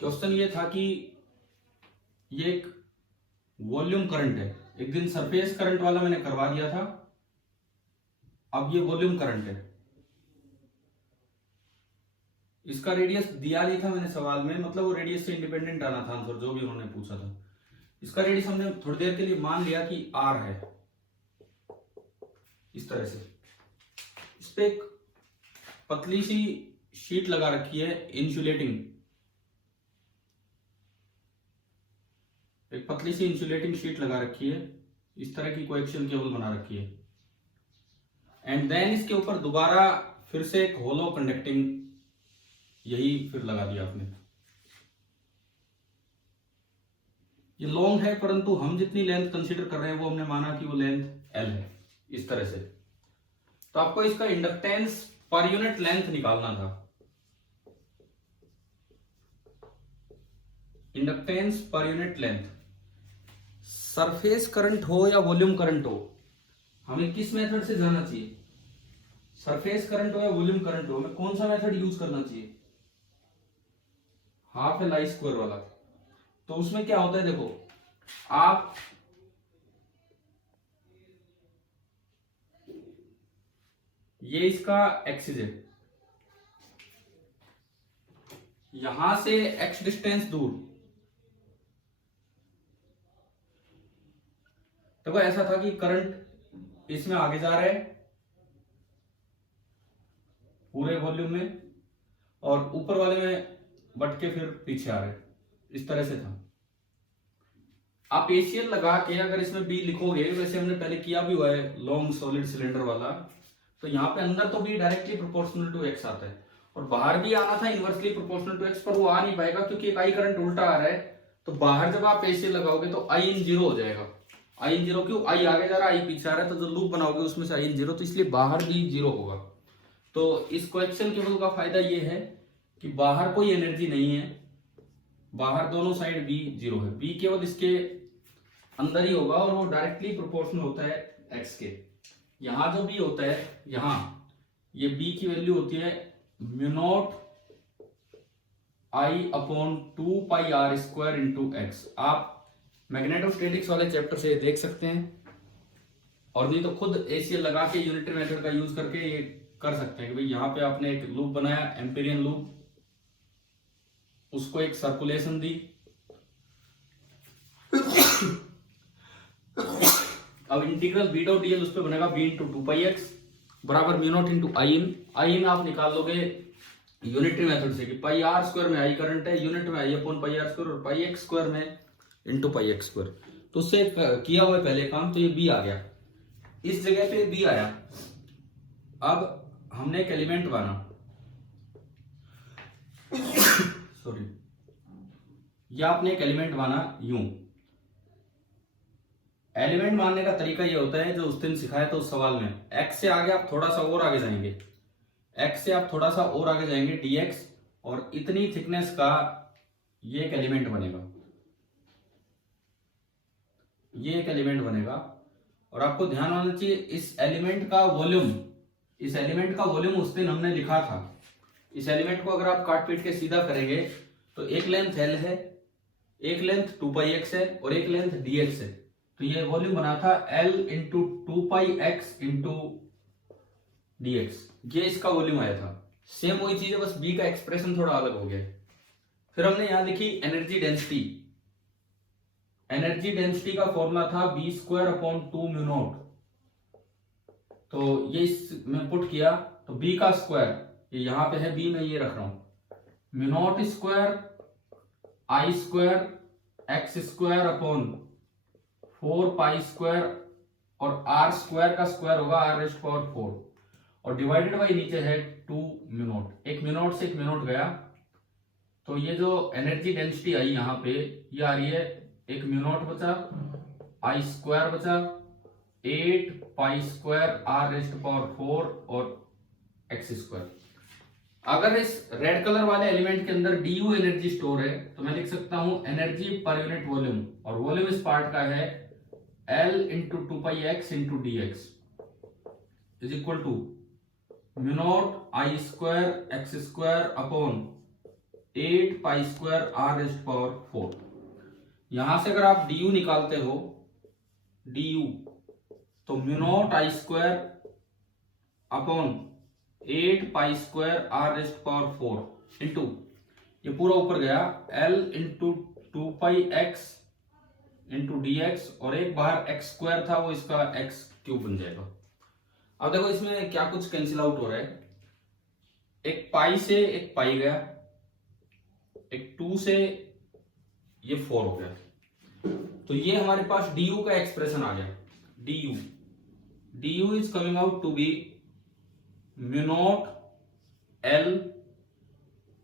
Question ये था कि ये एक वॉल्यूम करंट है। एक दिन सरफेस करंट वाला मैंने करवा दिया था, अब ये वॉल्यूम करंट है। इसका रेडियस दिया नहीं था मैंने सवाल में, मतलब वो रेडियस से इंडिपेंडेंट आना था आंसर जो भी उन्होंने पूछा था। इसका रेडियस हमने थोड़ी देर के लिए मान लिया कि r है, इस तरह से। इस पे एक पतली सी शीट लगा रखी है इंसुलेटिंग, एक पतली सी इंसुलेटिंग शीट लगा रखी है, इस तरह की कोएक्सियल केबल बना रखी है। एंड देन इसके ऊपर दोबारा फिर से एक होलो कंडक्टिंग यही फिर लगा दिया आपने। ये लॉन्ग है, परंतु हम जितनी लेंथ कंसीडर कर रहे हैं वो हमने माना कि वो लेंथ L है, इस तरह से। तो आपको इसका इंडक्टेंस पर यूनिट लेंथ निकालना था। Inductance per unit length, surface current हो या वॉल्यूम करंट हो, हमें किस मेथड से जाना चाहिए? सरफेस करंट हो या वॉल्यूम करंट हो, हमें कौन सा मेथड यूज करना चाहिए? हाफ एल आई स्क्वायर वाला। तो उसमें क्या होता है, देखो आप ये इसका एक्सिस है, यहां से x डिस्टेंस दूर। देखो ऐसा था कि करंट इसमें आगे जा रहा है पूरे वॉल्यूम में, और ऊपर वाले में बट के फिर पीछे आ रहे, इस तरह से था। आप एसीएल लगा के अगर इसमें बी लिखोगे, वैसे हमने पहले किया भी हुआ है लॉन्ग सॉलिड सिलेंडर वाला, तो यहाँ पे अंदर तो B directly proportional to X आता है, और बाहर भी आना था इनवर्सली प्रोपोर्शनल टू एक्स, पर वो आ नहीं पाएगा क्योंकि एक आई करंट उल्टा आ रहा है। तो बाहर जब आप एसीएल लगाओगे तो आई इन जीरो हो जाएगा। आई इन जीरो क्यों? आई आगे जा रहा है, आई पीछे आ रहा है, तो जो लूप बनाओगे उसमें से आई इन जीरो, तो इसलिए बाहर भी जीरो होगा। तो इस कोएक्सियल केबल का फायदा ये है कि बाहर कोई एनर्जी नहीं है, बाहर दोनों साइड बी जीरो है, बी केवल इसके अंदर ही होगा और वो डायरेक्टली प्रोपोर्शनल होता है एक्स के। यहां जो बी होता है, यहां ये बी की वैल्यू होती है mu not I upon 2 pi R square into X. आप मैग्नेटोस्टैटिक्स वाले चैप्टर से देख सकते हैं, और नहीं तो खुद एसीएल लगा के यूनिटरी मेथड का यूज करके ये कर सकते हैं कि भाई यहाँ पे आपने एक लूप बनाया, एम्पीरियन लूप, उसको एक सर्कुलेशन दी। अब इंटीग्रल बी डॉट डीएल उस पर बनेगा बी इंटू 2 पाई एक्स बराबर म्यू नॉट इंटू आई इन। आई इन आप निकाल लोगे यूनिटरी मेथड से कि पाई आर स्क्वायर में आई करंट है, यूनिट में आई अपॉन पाई आर स्क्वायर, और पाई एक्स स्क्वायर में इंटू पाई एक्स स्क्वायर। तो उससे किया हुआ पहले काम, तो ये बी आ गया, इस जगह पे बी आया। अब हमने एक एलिमेंट माना, सॉरी, या आपने एक एलिमेंट माना यूं। एलिमेंट मानने का तरीका ये होता है जो उस दिन सिखाया था उस सवाल में, एक्स से आगे आप थोड़ा सा और आगे जाएंगे, एक्स से आप थोड़ा सा और आगे जाएंगे dx, और इतनी थिकनेस का ये एक एलिमेंट बनेगा, ये एक एलिमेंट बनेगा। और आपको ध्यान होना चाहिए इस एलिमेंट का वॉल्यूम, इस एलिमेंट का वॉल्यूम उस दिन हमने लिखा था। इस एलिमेंट को अगर आप काट पीट के सीधा करेंगे तो एक लेंथ L है, एक लेंथ 2 पाई x है, और एक लेंथ dx है। तो ये वॉल्यूम बना था L इंटू 2 पाई x इंटू dx, ये इसका वॉल्यूम आया था। सेम वही चीज है, बस b का एक्सप्रेशन थोड़ा अलग हो गया। फिर हमने यहां लिखी एनर्जी डेंसिटी। एनर्जी डेंसिटी का फॉर्मूला था B square upon 2 mu not. तो ये मैं पुट किया, तो b का स्क्वायर, ये यहां पे है b, मैं ये रख रहा हूं, mu naught square I square X square upon 4 pi square, और आर स्क्वायर का स्क्वायर होगा आर रेस्ट पावर 4, और डिवाइडेड बाई नीचे है 2 म्यू नॉट। एक म्यू नॉट से एक म्यू नॉट गया, तो ये जो एनर्जी डेंसिटी आई यहाँ पे, ये आ रही है, एक म्यू नॉट बचा, आई स्क्वायर बचा, 8 pi square R raised power 4 और एक्स स्क्वायर। अगर इस रेड कलर वाले एलिमेंट के अंदर डी एनर्जी स्टोर है, तो मैं लिख सकता हूं एनर्जी पर यूनिट वॉल्यूम, और वॉल्यूम इस पार्ट का है L into 2 pi X into D X is equal to mu not I square X square upon 8 pi square R raised power 4। यहां से अगर आप डी निकालते हो, डी तो mu not I square upon 8 pi square R raised power 4 into ये पूरा ऊपर गया L into 2 pi X into D X, और एक बाहर एक्स स्क्वायर था वो इसका एक्स क्यूब बन जाएगा। अब देखो इसमें क्या कुछ कैंसिल आउट हो रहा है, एक पाई से एक पाई गया, एक 2 से ये 4 हो गया, तो ये हमारे पास du का एक्सप्रेशन आ गया। du is coming out to be mu not L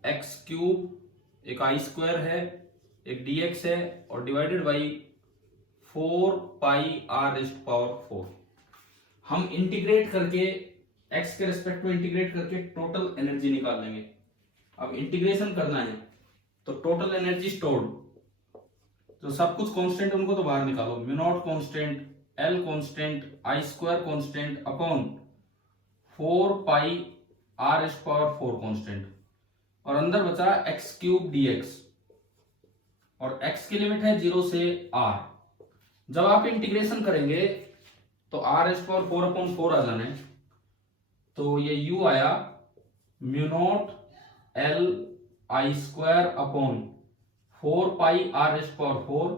X cube, एक आई स्क्वायर है, एक dx है, और divided by 4 pi R raised power 4। हम इंटीग्रेट करके x के रेस्पेक्ट में इंटीग्रेट करके टोटल एनर्जी निकाल लेंगे। अब इंटीग्रेशन करना है तो टोटल एनर्जी स्टोर्ड, तो सब कुछ कांस्टेंट उनको तो बाहर निकालो, mu not constant, L constant, I square constant upon 4 pi R raised power 4 constant, और अंदर बचा एक्स क्यूब dx, और x की लिमिट है 0 से r। जब आप इंटीग्रेशन करेंगे तो आर रेस्ट पावर 4 अपॉन 4 आ जाना है, तो ये u आया mu not L I square upon 4 pi R raised power 4,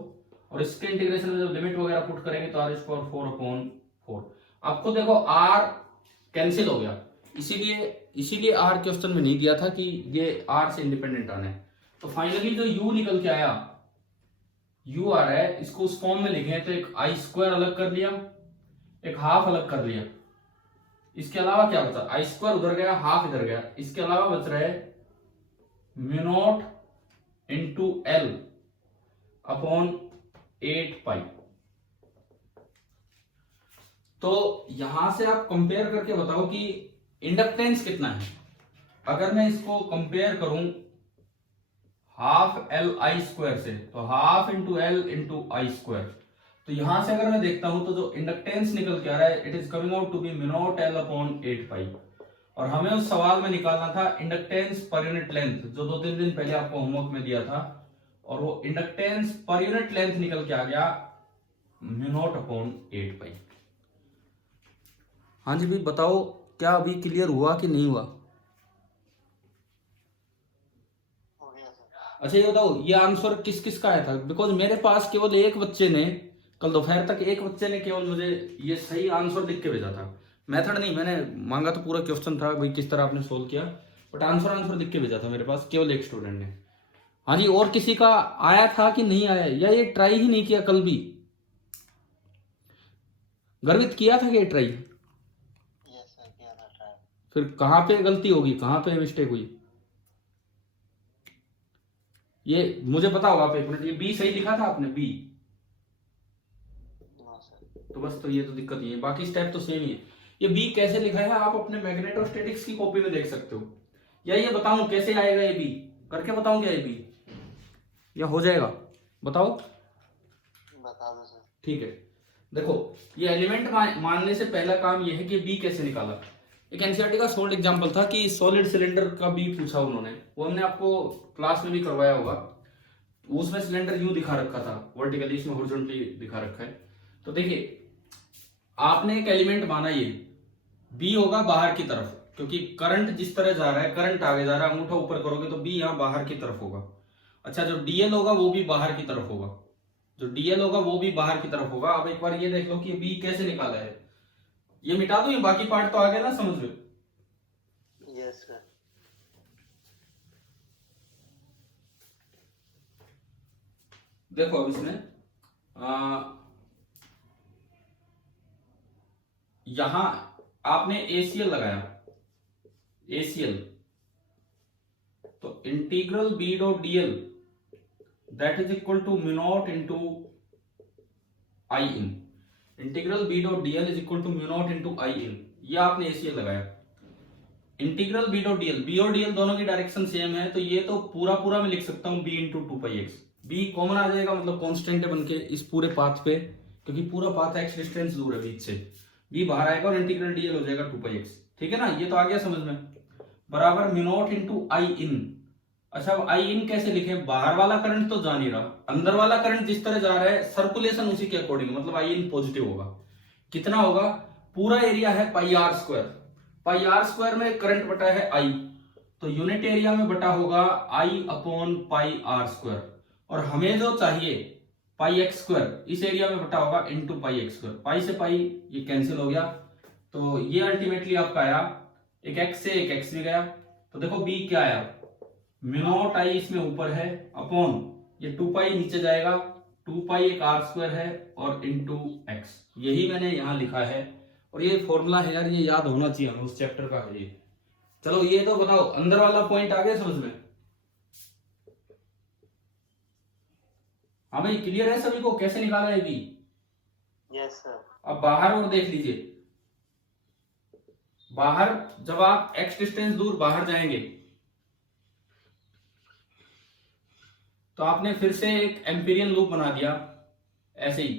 और इसके इंटीग्रेशन में जब लिमिट वगैरह पुट करेंगे तो आर रेस्ट पावर 4 अपॉन 4। आपको देखो r कैंसिल हो गया, इसीलिए r क्वेश्चन में नहीं दिया था कि ये r से इंडिपेंडेंट आना है। तो फाइनली जो u निकल के आया, u आ रहा है, इसको उस फॉर्म में लिखे तो एक आई स्क्वायर अलग कर लिया, एक हाफ अलग कर लिया, इसके अलावा क्या बचा, आई स्क्वायर उधर गया, हाफ इधर गया, इसके अलावा बच रहा है mu naught into L upon 8 पाई। तो यहां से आप कंपेयर करके बताओ कि इंडक्टेंस कितना है। अगर मैं इसको कंपेयर करूं हाफ एल आई स्क्वायर से, तो हाफ इंटू एल इंटू आई स्क्वायर, तो यहां से अगर मैं देखता हूं तो जो इंडक्टेंस निकल के आ रहा है, it is coming out to be mu not L upon 8 pi. और हमें उस सवाल में निकालना था इंडक्टेंस पर यूनिट लेंथ, जो 2-3 दिन पहले आपको होमवर्क में दिया था, और वो इंडक्टेंस पर यूनिट लेंथ निकल के आ गया म्यू नॉट अपॉन 8 पाई। हाँ जी भाई बताओ, क्या अभी क्लियर हुआ कि नहीं हुआ? अच्छा ये बताओ, ये आंसर किस किस का आया था? बिकॉज मेरे पास केवल एक बच्चे ने, कल दोपहर तक एक बच्चे ने केवल मुझे ये सही आंसर लिख के भेजा था। मेथड नहीं, मैंने मांगा तो पूरा क्वेश्चन था भाई किस तरह आपने सोल्व किया, बट आंसर लिख के भेजा था मेरे पास केवल एक स्टूडेंट ने। हाँ जी, और किसी का आया था कि नहीं आया, या ये ट्राई ही नहीं किया कल भी? गर्वित किया था कि ट्राई? यस सर, किया था ट्राई। फिर कहाँ पे गलती होगी, कहाँ पे मिस्टेक हुई? ये मुझे पता होगा आप एक मिनट, ये बी सही लिखा था आपने? बी तो बस, तो ये तो दिक्कत ही है, बाकी स्टेप तो सेम ही है। ये बी कैसे लिखा है आप अपने मैग्नेटोस्टैटिक्स की कॉपी में देख सकते हो, या ये बताऊं कैसे आएगा ये बी, करके बताऊं क्या ये बी, या हो जाएगा? बताओ, बता दो सर। ठीक है, देखो ये एलिमेंट मानने से पहला काम ये है कि बी कैसे निकाला। एक एनसीईआरटी का सोल्ड एग्जांपल था कि सॉलिड सिलेंडर का बी पूछा उन्होंने, वो हमने आपको क्लास में भी करवाया होगा। उसमें सिलेंडर यूं दिखा रखा था वर्टिकली, इसमें हॉरिजॉन्टली दिखा रखा है। तो देखिए आपने एक एलिमेंट माना, ये बी होगा बाहर की तरफ, क्योंकि करंट जिस तरह जा रहा है, करंट आगे जा रहा है, अंगूठा ऊपर करोगे तो बी यहाँ बाहर की तरफ होगा। अच्छा, जो डीएल होगा वो भी बाहर की तरफ होगा, जो डीएल होगा वो भी बाहर की तरफ होगा। अब एक बार ये देख लो कि बी कैसे निकाला है, ये मिटा दो, ये बाकी पार्ट तो आ गया ना समझ में? Yes sir. देखो अब इसमें यहां आपने एसीएल लगाया, एसीएल, तो integral B dot DL that is equal to mu naught into I in. Integral B dot DL is equal to mu naught into I in, ये आपने एसीएल लगाया। Integral B dot DL, B और DL दोनों की direction same है, तो ये तो पूरा पूरा मैं लिख सकता हूं B into 2πx। B common आ जाएगा, मतलब कांस्टेंट है बनके इस पूरे पाथ पे, क्योंकि पूरा पाथ एक्स डिस्टेंस दूर है बीच से, बी बाहर आएगा और इंटीग्रल डीएल हो जाएगा 2πx। ठीक है ना, ये तो आ गया समझ में, बराबर म्यू नॉट इंटू आई इन। अच्छा, अब आई इन कैसे लिखे? बाहर वाला करंट तो जा नहीं रहा, अंदर वाला करंट जिस तरह जा रहा है सर्कुलेशन उसी के अकॉर्डिंग, मतलब आई इन पॉजिटिव होगा। कितना होगा? पूरा एरिया है pi R square, pi R square में करंट बटा है आई, तो यूनिट एरिया में बटा होगा I upon pi R square, और हमें जो चाहिए पाई एक्स स्क्वायर इस एरिया में बटा होगा into pi x square. Pi से पाई ये कैंसिल हो गया, तो ये अल्टीमेटली आपका आया, एक एक्स से एक एक्स भी गया, तो देखो बी क्या आया, म्यू नॉट आई इसमें ऊपर है अपॉन ये 2 पाई नीचे जाएगा, 2 पाई एक आर स्क्वायर है और इंटू एक्स, यही मैंने यहां लिखा है। और ये फॉर्मूला है यार, ये याद होना चाहिए हमें, उस चैप्टर का है ये। चलो ये तो बताओ, अंदर वाला पॉइंट आ गया समझ में? हाँ भाई, क्लियर है सभी को कैसे निकाला है बी? Yes sir. अब बाहर और देख लीजिए, बाहर जब आप एक्स डिस्टेंस दूर बाहर जाएंगे तो आपने फिर से एक एम्पीरियन लूप बना दिया, ऐसे ही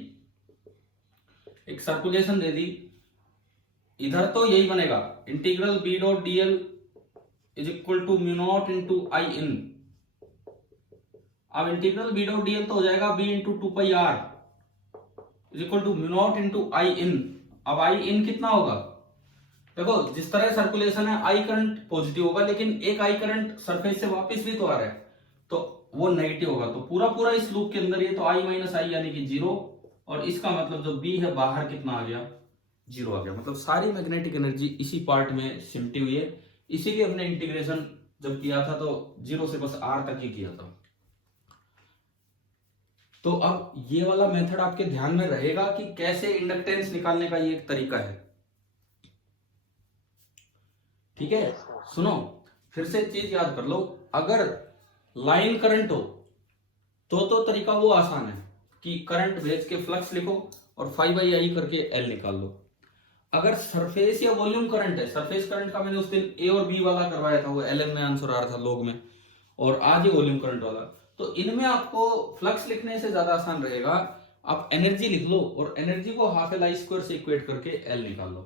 एक सर्कुलेशन दे दी, इधर तो यही बनेगा, integral B dot DL is equal to mu naught into I in. अब इंटीग्रल बी डॉट डीएल तो हो जाएगा B into 2 pi R is equal to mu naught into I in. अब आई इन कितना होगा? देखो जिस तरह सर्कुलेशन है आई करंट पॉजिटिव होगा, लेकिन एक आई करंट सरफेस से वापस भी तो आ रहा है, तो वो नेगेटिव होगा, तो पूरा पूरा इस लूप के अंदर ये तो आई माइनस आई यानी कि 0, और इसका मतलब जो बी है बाहर कितना आ गया? 0 आ गया। मतलब सारी मैग्नेटिक एनर्जी इसी पार्ट में सिमटी हुई है, इसीलिए हमने इंटीग्रेशन जब किया था तो 0 से बस आर तक ही किया था। तो अब ये वाला मेथड आपके ध्यान में रहेगा कि कैसे इंडक्टेंस निकालने का ये एक तरीका है, ठीक है? सुनो फिर से चीज याद कर लो, अगर लाइन करंट हो तो तरीका वो आसान है कि करंट भेज के फ्लक्स लिखो और 5/I करके एल निकाल लो। अगर सरफेस या वॉल्यूम करंट है, सरफेस करंट का मैंने उस दिन ए और बी वाला करवाया था, वो एलएम में आंसर आ रहा था लोग में, और आज ये वॉल्यूम करंट वाला, तो इनमें आपको फ्लक्स लिखने से ज्यादा आसान रहेगा, आप एनर्जी लिख लो और एनर्जी को हाफ एल आई स्क्वायर से इक्वेट करके एल निकाल लो।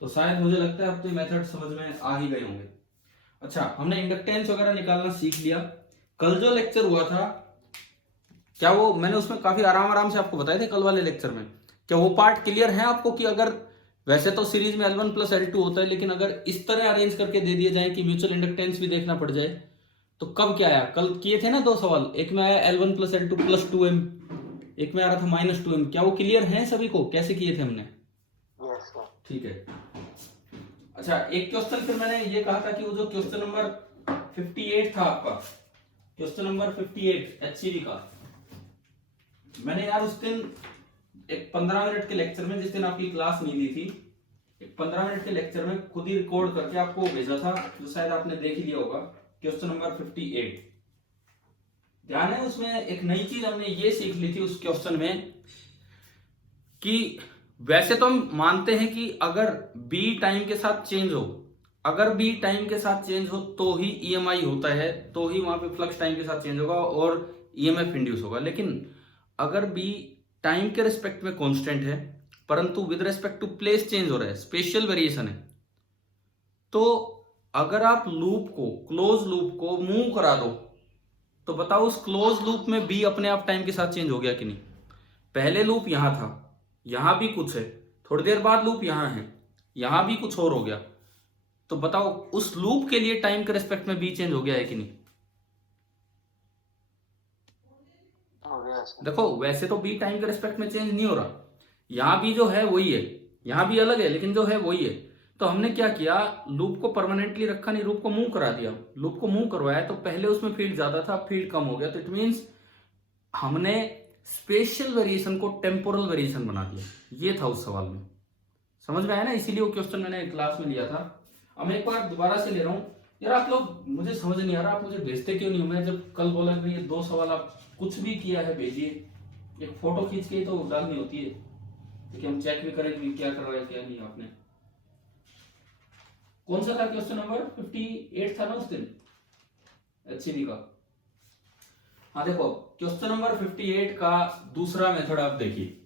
तो शायद मुझे लगता है आपको मेथड समझ में आ ही गए होंगे। अच्छा, हमने इंडक्टेंस वगैरह निकालना सीख लिया। कल जो लेक्चर हुआ था, क्या वो मैंने उसमें काफी आराम से आपको बताए थे कल वाले लेक्चर में? क्या वो पार्ट क्लियर है आपको कि अगर वैसे तो सीरीज में L1 प्लस L2 होता है, लेकिन अगर इस तरह अरेंज करके दे दिया जाए कि म्यूचुअल इंडक्टेंस भी देखना पड़ जाए, तो कब क्या आया? कल किए थे ना 2 सवाल, एक में आया L1 plus L2 plus 2m, एक में आ रहा था माइनस 2m। क्या वो क्लियर है सभी को कैसे किए थे हमने? Yes sir. ठीक है। अच्छा, एक क्वेश्चन फिर मैंने ये कहा था कि वो जो क्वेश्चन नंबर 58 था आपका, क्वेश्चन नंबर 58 एचसीवी का, मैंने यार उस दिन एक 15 मिनट के लेक्चर में, जिस दिन आपकी क्लास नहीं दी थी, एक 15 मिनट के लेक्चर में खुद ही रिकॉर्ड करके आपको भेजा था, जो शायद आपने देख ही लिया होगा, क्वेश्चन नंबर 58। ध्यान है? उसमें एक नई चीज हमने ये सीख ली थी उस क्वेश्चन में कि वैसे तो हम मानते हैं कि अगर b टाइम के साथ चेंज हो, अगर b टाइम के साथ चेंज हो तो ही EMI होता है, तो ही वहां पे फ्लक्स टाइम के साथ चेंज होगा और EMF इंड्यूस होगा। लेकिन अगर b टाइम के रिस्पेक्ट में कांस्टेंट है परंतु with respect to place change हो रहा है, स्पेशल वेरिएशन है, तो अगर आप लूप को, क्लोज लूप को मूव करा दो, तो बताओ उस क्लोज लूप में b अपने आप टाइम के साथ चेंज हो गया कि नहीं? पहले लूप यहां था, यहां भी कुछ है, थोड़ी देर बाद लूप यहां है, यहां भी कुछ और हो गया, तो बताओ उस लूप के लिए टाइम के रिस्पेक्ट में बी चेंज हो गया है कि नहीं? हो गया सर। देखो वैसे तो बी टाइम के रिस्पेक्ट में चेंज नहीं हो रहा, यहां भी जो है वही है, यहां भी अलग है लेकिन जो है वही है। तो हमने क्या किया, लूप को परमानेंटली रखा नहीं, लूप को मूव करा दिया। लूप को मूव करवाया तो पहले उसमें फील्ड ज्यादा था, फील्ड कम हो गया, तो इट मीन्स हमने स्पेशल वेरिएशन को टेम्पोरल वेरिएशन बना दिया। ये था उस सवाल में, समझ में आया ना? इसीलिए वो क्वेश्चन मैंने क्लास में लिया था। अब मैं एक बार दोबारा से ले रहा हूँ यार, आप लोग, मुझे समझ नहीं आ रहा आप मुझे भेजते क्यों नहीं हो? मैं जब कल बोला कि ये 2 सवाल आप कुछ भी किया है भेजिए, एक फोटो खींच के तो डालनी होती है, ठीक है? हम चेक भी करें कि क्या करवाया क्या नहीं आपने। कौन सा था क्वेश्चन नंबर 58 था ना उस दिन एचसीवी का? हाँ देखो, क्वेश्चन नंबर 58 का दूसरा मेथड आप देखिए,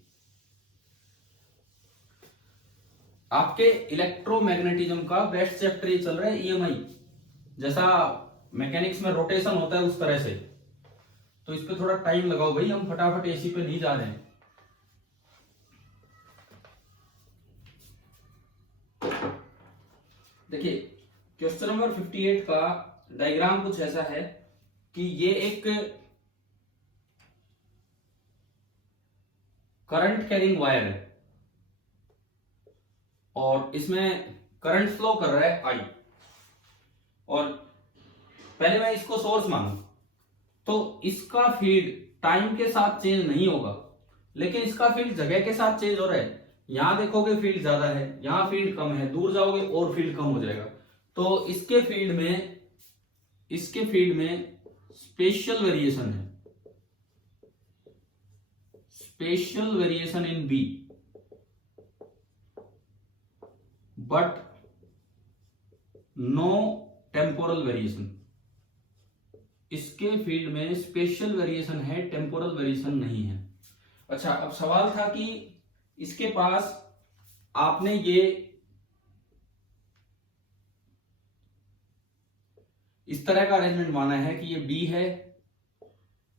आपके इलेक्ट्रोमैग्नेटिज्म का बेस्ट चैप्टर ये चल रहा है EMI। जैसा मैकेनिक्स में रोटेशन होता है उस तरह से, तो इस पे थोड़ा टाइम लगाओ भाई, हम फटाफट एसी पे नहीं जा रहे हैं। देखिए क्वेश्चन नंबर 58 का डायग्राम कुछ ऐसा है कि ये एक करंट कैरिंग वायर है और इसमें करंट फ्लो कर रहा है आई, और पहले मैं इसको सोर्स मानू तो इसका फील्ड टाइम के साथ चेंज नहीं होगा, लेकिन इसका फील्ड जगह के साथ चेंज हो रहा है। यहां देखोगे फील्ड ज्यादा है, यहां फील्ड कम है, दूर जाओगे और फील्ड कम हो जाएगा। तो इसके फील्ड में स्पेशल वेरिएशन है, spatial variation in B, but no temporal variation. इसके फील्ड में स्पेशल वेरिएशन है, टेम्पोरल वेरिएशन नहीं है। अच्छा, अब सवाल था कि इसके पास आपने ये इस तरह का अरेंजमेंट माना है कि ये बी है,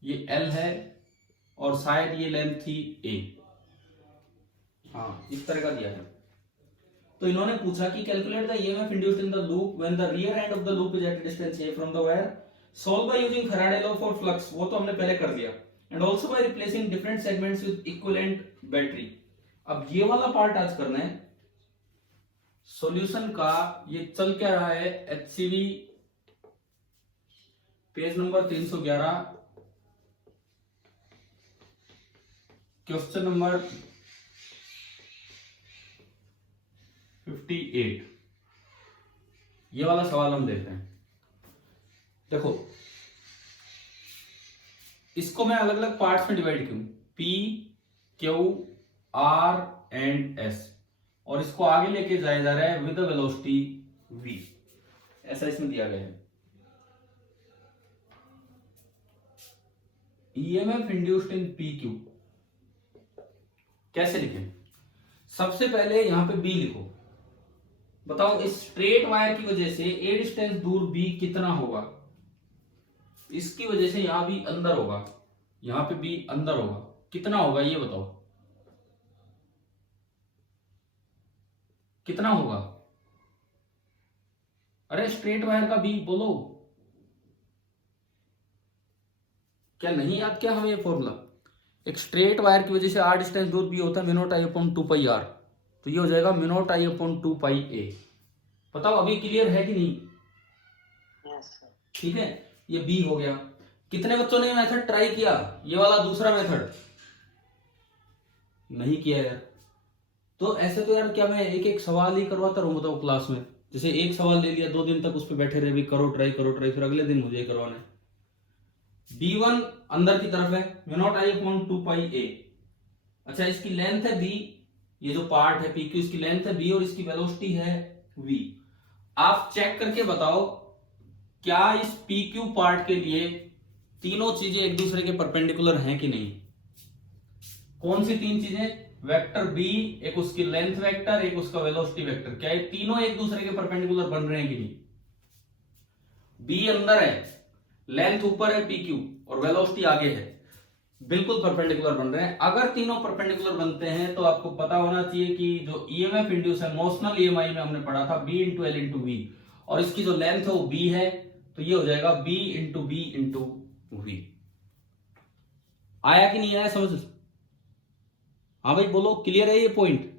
ये एल है और शायद ये लेंथ थी ए। हाँ, इस तरह का दिया है। तो इन्होंने पूछा कि calculate the EMF induced in the loop when the rear end of the loop is at distance A from the wire, solve by using Faraday law for flux, वो तो हमने पहले कर दिया, and also by replacing different segments with equivalent battery. अब ये वाला part आज करना है सॉल्यूशन का। ये चल क्या रहा है, HCV page number 311, question number 58, ये वाला सवाल हम देखते हैं। देखो इसको मैं अलग अलग पार्ट्स में डिवाइड क्यों, P Q R and S, और इसको आगे लेके जाया जा रहा है विद वेलोसिटी v, ऐसा इसमें दिया गया है। EMF induced in P Q कैसे लिखें? सबसे पहले यहां पे बी लिखो। बताओ इस स्ट्रेट वायर की वजह से ए डिस्टेंस दूर बी कितना होगा? इसकी वजह से यहां भी अंदर होगा, यहां पे बी अंदर होगा, कितना होगा ये बताओ, कितना होगा? अरे स्ट्रेट वायर का बी बोलो, क्या नहीं याद क्या हमें ये फॉर्मूला? एक स्ट्रेट वायर की वजह से आर डिस्टेंस दूर बी होता है mu not I upon 2 pi R, तो ये हो जाएगा mu not I upon 2 pi A. बताओ अभी क्लियर है कि नहीं? ठीक है, ये बी हो गया। कितने बच्चों ने मेथड ट्राई किया, ये वाला दूसरा मेथड? नहीं किया यार। तो ऐसे तो यार क्या मैं एक एक सवाल ही करवाता रहूं बताओ क्लास में? जैसे एक सवाल ले लिया, 2 दिन तक उस पर बैठे रहे, भी करो ट्राई करो ट्राई, फिर अगले दिन मुझे करवाना है। B1 अंदर की तरफ है, mu not I upon 2 pi ए। अच्छा, इसकी लेंथ है b, ये जो पार्ट है PQ, इसकी लेंथ है b और इसकी वेलोसिटी है v। आप चेक करके बताओ क्या इस PQ पार्ट के लिए तीनों चीजें एक दूसरे के परपेंडिकुलर हैं कि नहीं? कौन सी 3 चीजें? वेक्टर b, एक उसकी लेंथ वेक्टर, एक उसका वेलोसिटी वेक्टर, क्या ये तीनों एक दूसरे के परपेंडिकुलर बन रहे हैं कि नहीं? b अंदर है, लेंथ ऊपर है PQ और वेलोसिटी आगे है, बिल्कुल परपेंडिकुलर बन रहे हैं। अगर तीनों परपेंडिकुलर बनते हैं तो आपको पता होना चाहिए कि जो ईएमएफ इंड्यूस है मोशनल EMI में हमने पढ़ा था B into L into V, और इसकी जो लेंथ है वो b है, तो ये हो जाएगा b into B into V. आया कि नहीं आया समझ? हाँ भाई बोलो, क्लियर है ये पॉइंट?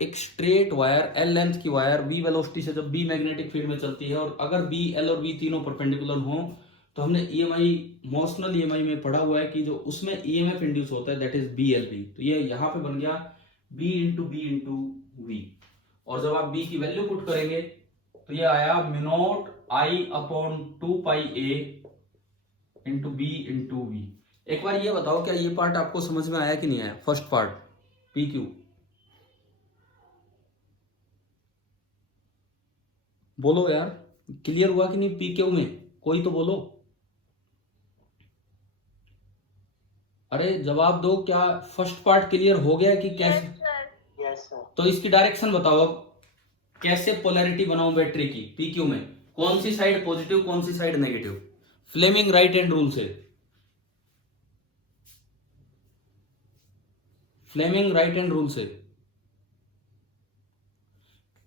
एक स्ट्रेट वायर L लेंथ की वायर V वेलोसिटी से जब B मैग्नेटिक फील्ड में चलती है, और अगर B L और V तीनों परपेंडिकुलर हो, तो हमने EMI मोशनल EMI में पढ़ा हुआ है कि जो उसमें EMF इंड्यूस होता है दैट इज BLV। तो ये यहां पे बन गया B into B into V, और जब आप B की वैल्यू पुट करेंगे तो ये आया mu not I upon 2 pi A into B into V. एक बार ये बताओ क्या ये पार्ट आपको समझ में आया कि नहीं आया? फर्स्ट पार्ट PQ बोलो यार, क्लियर हुआ कि नहीं? PQ में कोई तो बोलो। अरे जवाब दो, क्या फर्स्ट पार्ट क्लियर हो गया कि कैसे? Yes sir. तो इसकी डायरेक्शन बताओ अब। कैसे पोलैरिटी बनाऊं बैटरी की पीक्यू में, कौन सी साइड पॉजिटिव कौन सी side negative, Fleming right hand rule से। फ्लेमिंग राइट हैंड रूल से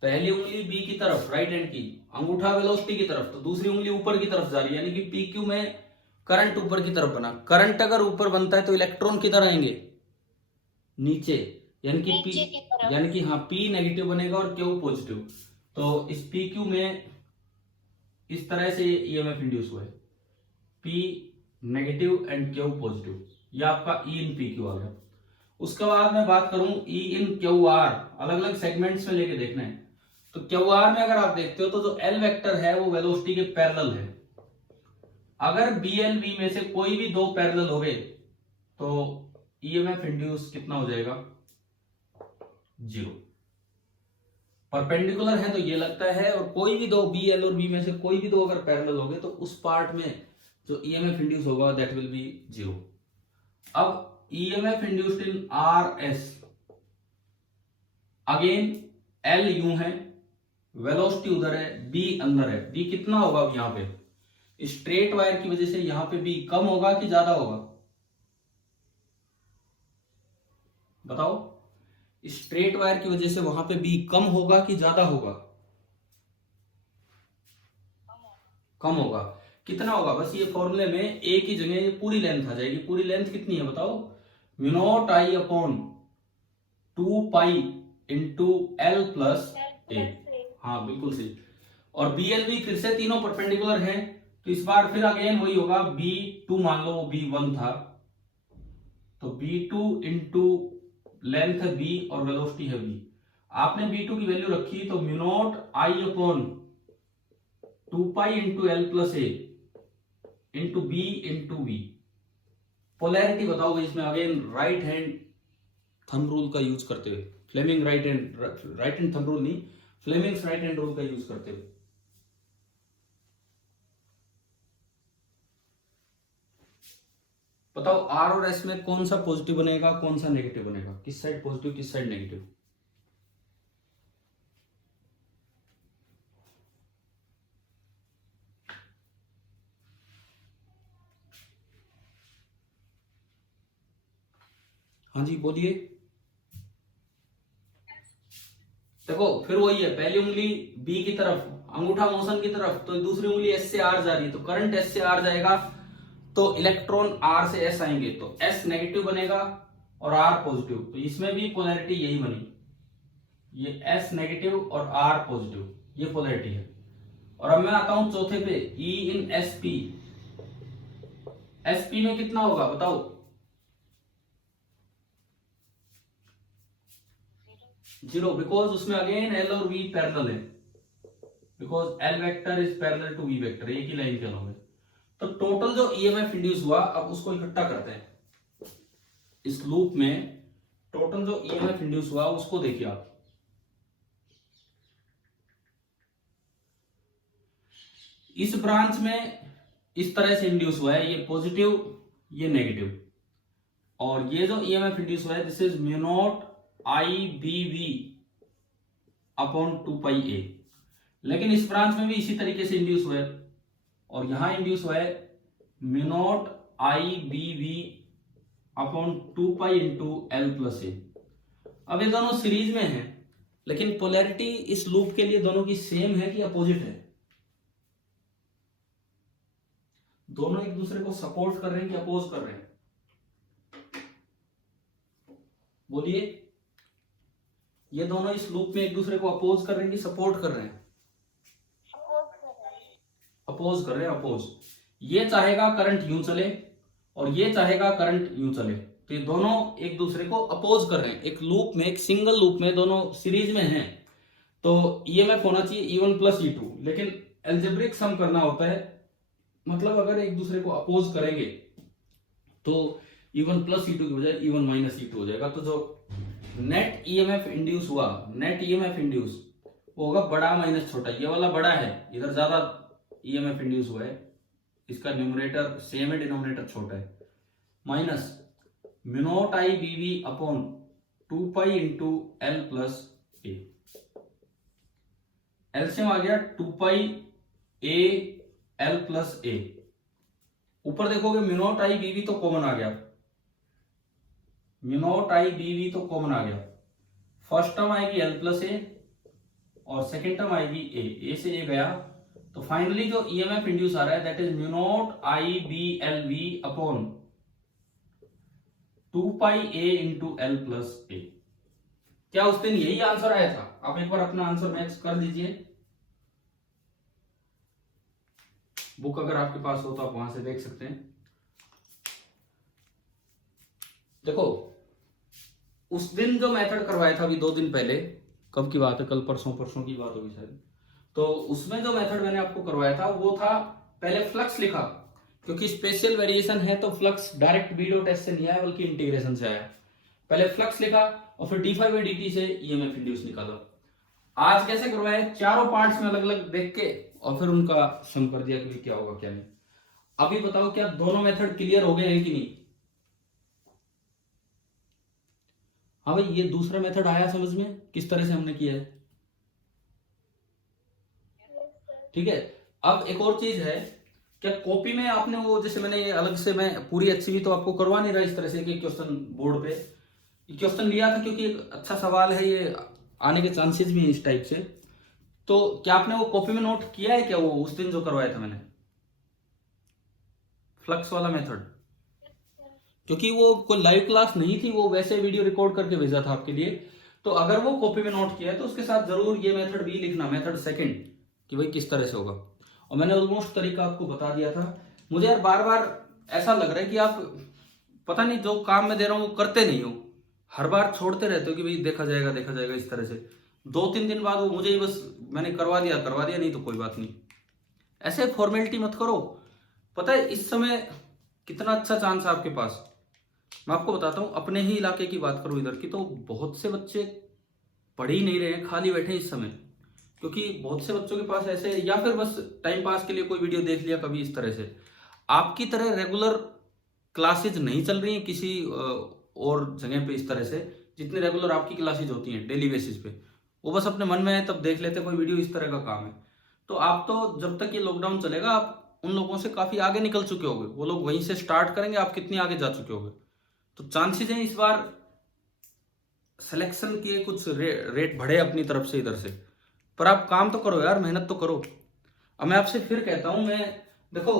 पहली उंगली बी की तरफ राइट हैंड की, अंगूठा वेलोसिटी की तरफ, तो दूसरी उंगली ऊपर की तरफ जा रही है, यानी कि पीक्यू में करंट ऊपर की तरफ बना। करंट अगर ऊपर बनता है तो इलेक्ट्रॉन किधर आएंगे, नीचे, यानी कि पी, यानी कि हाँ पी नेगेटिव बनेगा और क्यू पॉजिटिव। तो इस पीक्यू में इस तरह से ईएमएफ इंड्यूस हुआ है, P negative and Q positive, ये आपका ई इन पीक्यू आ गया। उसके बाद मैं बात करूं ई इन क्यू आर, अलग अलग सेगमेंट्स में लेके देखना है। तो क्यू आर में अगर आप देखते हो तो जो एल वेक्टर है वो वेलोसिटी के पैरेलल है। अगर बी एल वी में से कोई भी दो पैरेलल हो गए तो ईएमएफ इंड्यूस कितना हो जाएगा, 0। परपेंडिकुलर है तो ये लगता है, और कोई भी दो बी एल और बी में से कोई भी दो अगर पैरेलल हो गए तो उस पार्ट में जो ईएमएफ इंड्यूस होगा दैट विल बी 0। अब EMF induced in R S, again L यूं है, वेलोसिटी उधर है, बी अंदर है। बी कितना होगा अब यहां पे, स्ट्रेट वायर की वजह से यहां पे बी कम होगा कि ज्यादा होगा, बताओ। स्ट्रेट वायर की वजह से वहां पे बी कम होगा कि ज्यादा होगा, कम होगा। कितना होगा, बस ये फॉर्मूले में ए की जगह ये पूरी लेंथ आ जाएगी। पूरी लेंथ कितनी है बताओ, mu not I upon 2 pi into L plus A. हाँ बिल्कुल सही। और बी एल बी फिर से तीनों परपेंडिकुलर हैं, तो इस बार फिर अगेन वही होगा, B2 मान लो वो B1 था, तो B2 इंटू लेंथ है B और वेलोसिटी है V। आपने B2 की वैल्यू रखी तो mu not I upon 2 pi into L plus A into B into V. Polarity बताओ भाई इसमें, again right hand thumb rule का यूज करते हुए, Fleming right hand thumb rule नहीं, फ्लेमिंग्स राइट हैंड रूल का यूज करते हुए। बताओ आर और एस में कौन सा पॉजिटिव बनेगा कौन सा नेगेटिव बनेगा, किस साइड पॉजिटिव किस साइड नेगेटिव। हाँ जी बोलिए। देखो फिर वही है, पहली उंगली बी की तरफ, अंगूठा मोशन की तरफ, तो दूसरी उंगली एस से आर जा रही है, तो करंट एस से आर जाएगा तो इलेक्ट्रॉन आर से एस आएंगे, तो एस नेगेटिव बनेगा और आर पॉजिटिव। तो इसमें भी पोलैरिटी यही बनी, ये एस नेगेटिव और आर पॉजिटिव, ये पोलैरिटी है। और अब मैं आता हूं चौथे पे, E in S P. S P में कितना होगा बताओ, 0, बिकॉज उसमें अगेन एल और वी पैरेलल है, because L vector is parallel to V vector, एक ही लाइन के अलॉन्ग है। तो टोटल जो ईएमएफ इंड्यूस हुआ, अब उसको इकट्ठा करते हैं इस लूप में। टोटल जो ईएमएफ इंड्यूस हुआ उसको देखिए आप, इस ब्रांच में इस तरह से इंड्यूस हुआ है, ये पॉजिटिव ये नेगेटिव, और ये जो ईएमएफ इंड्यूस हुआ है this is mu not I B V upon 2 pi A. लेकिन इस ब्रांच में भी इसी तरीके से इंड्यूस हुआ है, और यहां इंड्यूस हुआ है mu not I B V upon 2 pi into L plus A. अब ये दोनों सीरीज में हैं, लेकिन पोलैरिटी इस लूप के लिए दोनों की सेम है कि अपोजिट है, दोनों एक दूसरे को सपोर्ट कर रहे हैं कि अपोज कर रहे हैं, बोलिए। ये दोनों इस लूप में एक दूसरे को अपोज कर रहे हैं कि सपोर्ट कर रहे हैं, अपोज कर रहे हैं, अपोज। ये चाहेगा करंट यूं चले और ये चाहेगा करंट यूं चले, तो ये दोनों एक दूसरे को अपोज कर रहे हैं। एक लूप में, एक सिंगल लूप में दोनों सीरीज में हैं, तो ईएमएफ होना चाहिए E1 प्लस E2, लेकिन एल्जेब्रिक सम करना होता है, मतलब अगर एक दूसरे को अपोज करेंगे तो E1 प्लस E2 की बजाय E1 माइनस E2 हो जाएगा। तो जो नेट ईएमएफ इंड्यूस हुआ, नेट ईएमएफ इंड्यूस वो होगा बड़ा माइनस छोटा, ये वाला बड़ा है, इधर ज्यादा ईएमएफ इंड्यूस हुआ है, इसका न्यूमरेटर सेम है डिनोमिनेटर छोटा है, minus mu not I B V upon 2 pi into L plus A. LCM आ गया 2 pi A L plus A. ऊपर देखोगे म्यू आई बी वी तो कॉमन आ गया, म्यू आई बी वी तो कॉमन आ गया। फर्स्ट टर्म आएगी एल प्लस ए और सेकेंड टर्म आएगी ए से ए गया। तो फाइनली जो ईएमएफ इंड्यूस आ रहा है that is mu not I B L V upon 2 pi A into L plus A. क्या उस दिन यही आंसर आया था? आप एक बार अपना आंसर मैच कर दीजिए। बुक अगर आपके पास हो तो आप वहां से देख सकते हैं। देखो उस दिन जो मेथड करवाया था अभी 2 दिन पहले, कब की बात है, कल परसों की बात होगी शायद, तो उसमें जो मेथड मैंने आपको करवाया था वो था पहले फ्लक्स लिखा, क्योंकि स्पेशल वेरिएशन है तो flux direct B dot S से नहीं आया बल्कि इंटीग्रेशन से आया। पहले फ्लक्स लिखा और फिर D phi by D T से ईएमएफ इंड्यूस निकाला। आज कैसे करवाया, चारों पार्ट्स में अलग अलग देख के और फिर उनका सम कर दिया कि क्या होगा क्या नहीं। अभी बताओ क्या दोनों मेथड क्लियर हो गए हैं कि नहीं? हाँ भाई, ये दूसरा मेथड आया समझ में किस तरह से हमने किया है? ठीक है। अब एक और चीज है, क्या कॉपी में आपने वो, जैसे मैंने ये अलग से, मैं पूरी एचसीवी तो आपको करवा नहीं रहा इस तरह से कि क्वेश्चन बोर्ड पे क्वेश्चन लिया था, क्योंकि एक अच्छा सवाल है, ये आने के चांसेस भी हैं इस टाइप से। तो क्या आपने वो कॉपी में नोट किया है क्या, वो उस दिन जो करवाया था मैंने फ्लक्स वाला मेथड? क्योंकि वो कोई लाइव क्लास नहीं थी, वो वैसे वीडियो रिकॉर्ड करके भेजा था आपके लिए। तो अगर वो कॉपी में नोट किया है तो उसके साथ जरूर ये मेथड भी लिखना, मेथड सेकंड, कि भाई किस तरह से होगा। और मैंने ऑलमोस्ट तरीका आपको बता दिया था। मुझे यार बार बार ऐसा लग रहा है कि आप पता नहीं जो काम में दे रहा हूँ वो करते नहीं हो, हर बार छोड़ते रहते हो कि भाई देखा जाएगा इस तरह से। 2-3 दिन बाद वो मुझे ही बस मैंने करवा दिया, नहीं तो कोई बात नहीं। ऐसे फॉर्मेलिटी मत करो। पता है इस समय कितना अच्छा चांस है आपके पास। मैं आपको बताता हूँ, अपने ही इलाके की बात करूँ इधर की, तो बहुत से बच्चे पढ़ ही नहीं रहे हैं, खाली बैठे हैं इस समय। क्योंकि बहुत से बच्चों के पास ऐसे, या फिर बस टाइम पास के लिए कोई वीडियो देख लिया कभी इस तरह से। आपकी तरह रेगुलर क्लासेज नहीं चल रही हैं किसी और जगह पे इस तरह से, जितने रेगुलर आपकी क्लासेज होती हैं डेली बेसिस पे। वो बस अपने मन में है तब देख लेते कोई वीडियो, इस तरह का काम है। तो आप तो जब तक ये लॉकडाउन चलेगा आप उन लोगों से काफी आगे निकल चुके होंगे, वो लोग वहीं से स्टार्ट करेंगे, आप कितनी आगे जा चुके होंगे। तो चांसेस हैं इस बार सिलेक्शन के कुछ रेट बढ़े अपनी तरफ से इधर से। पर आप काम तो करो यार, मेहनत तो करो। अब मैं आपसे फिर कहता हूं, मैं देखो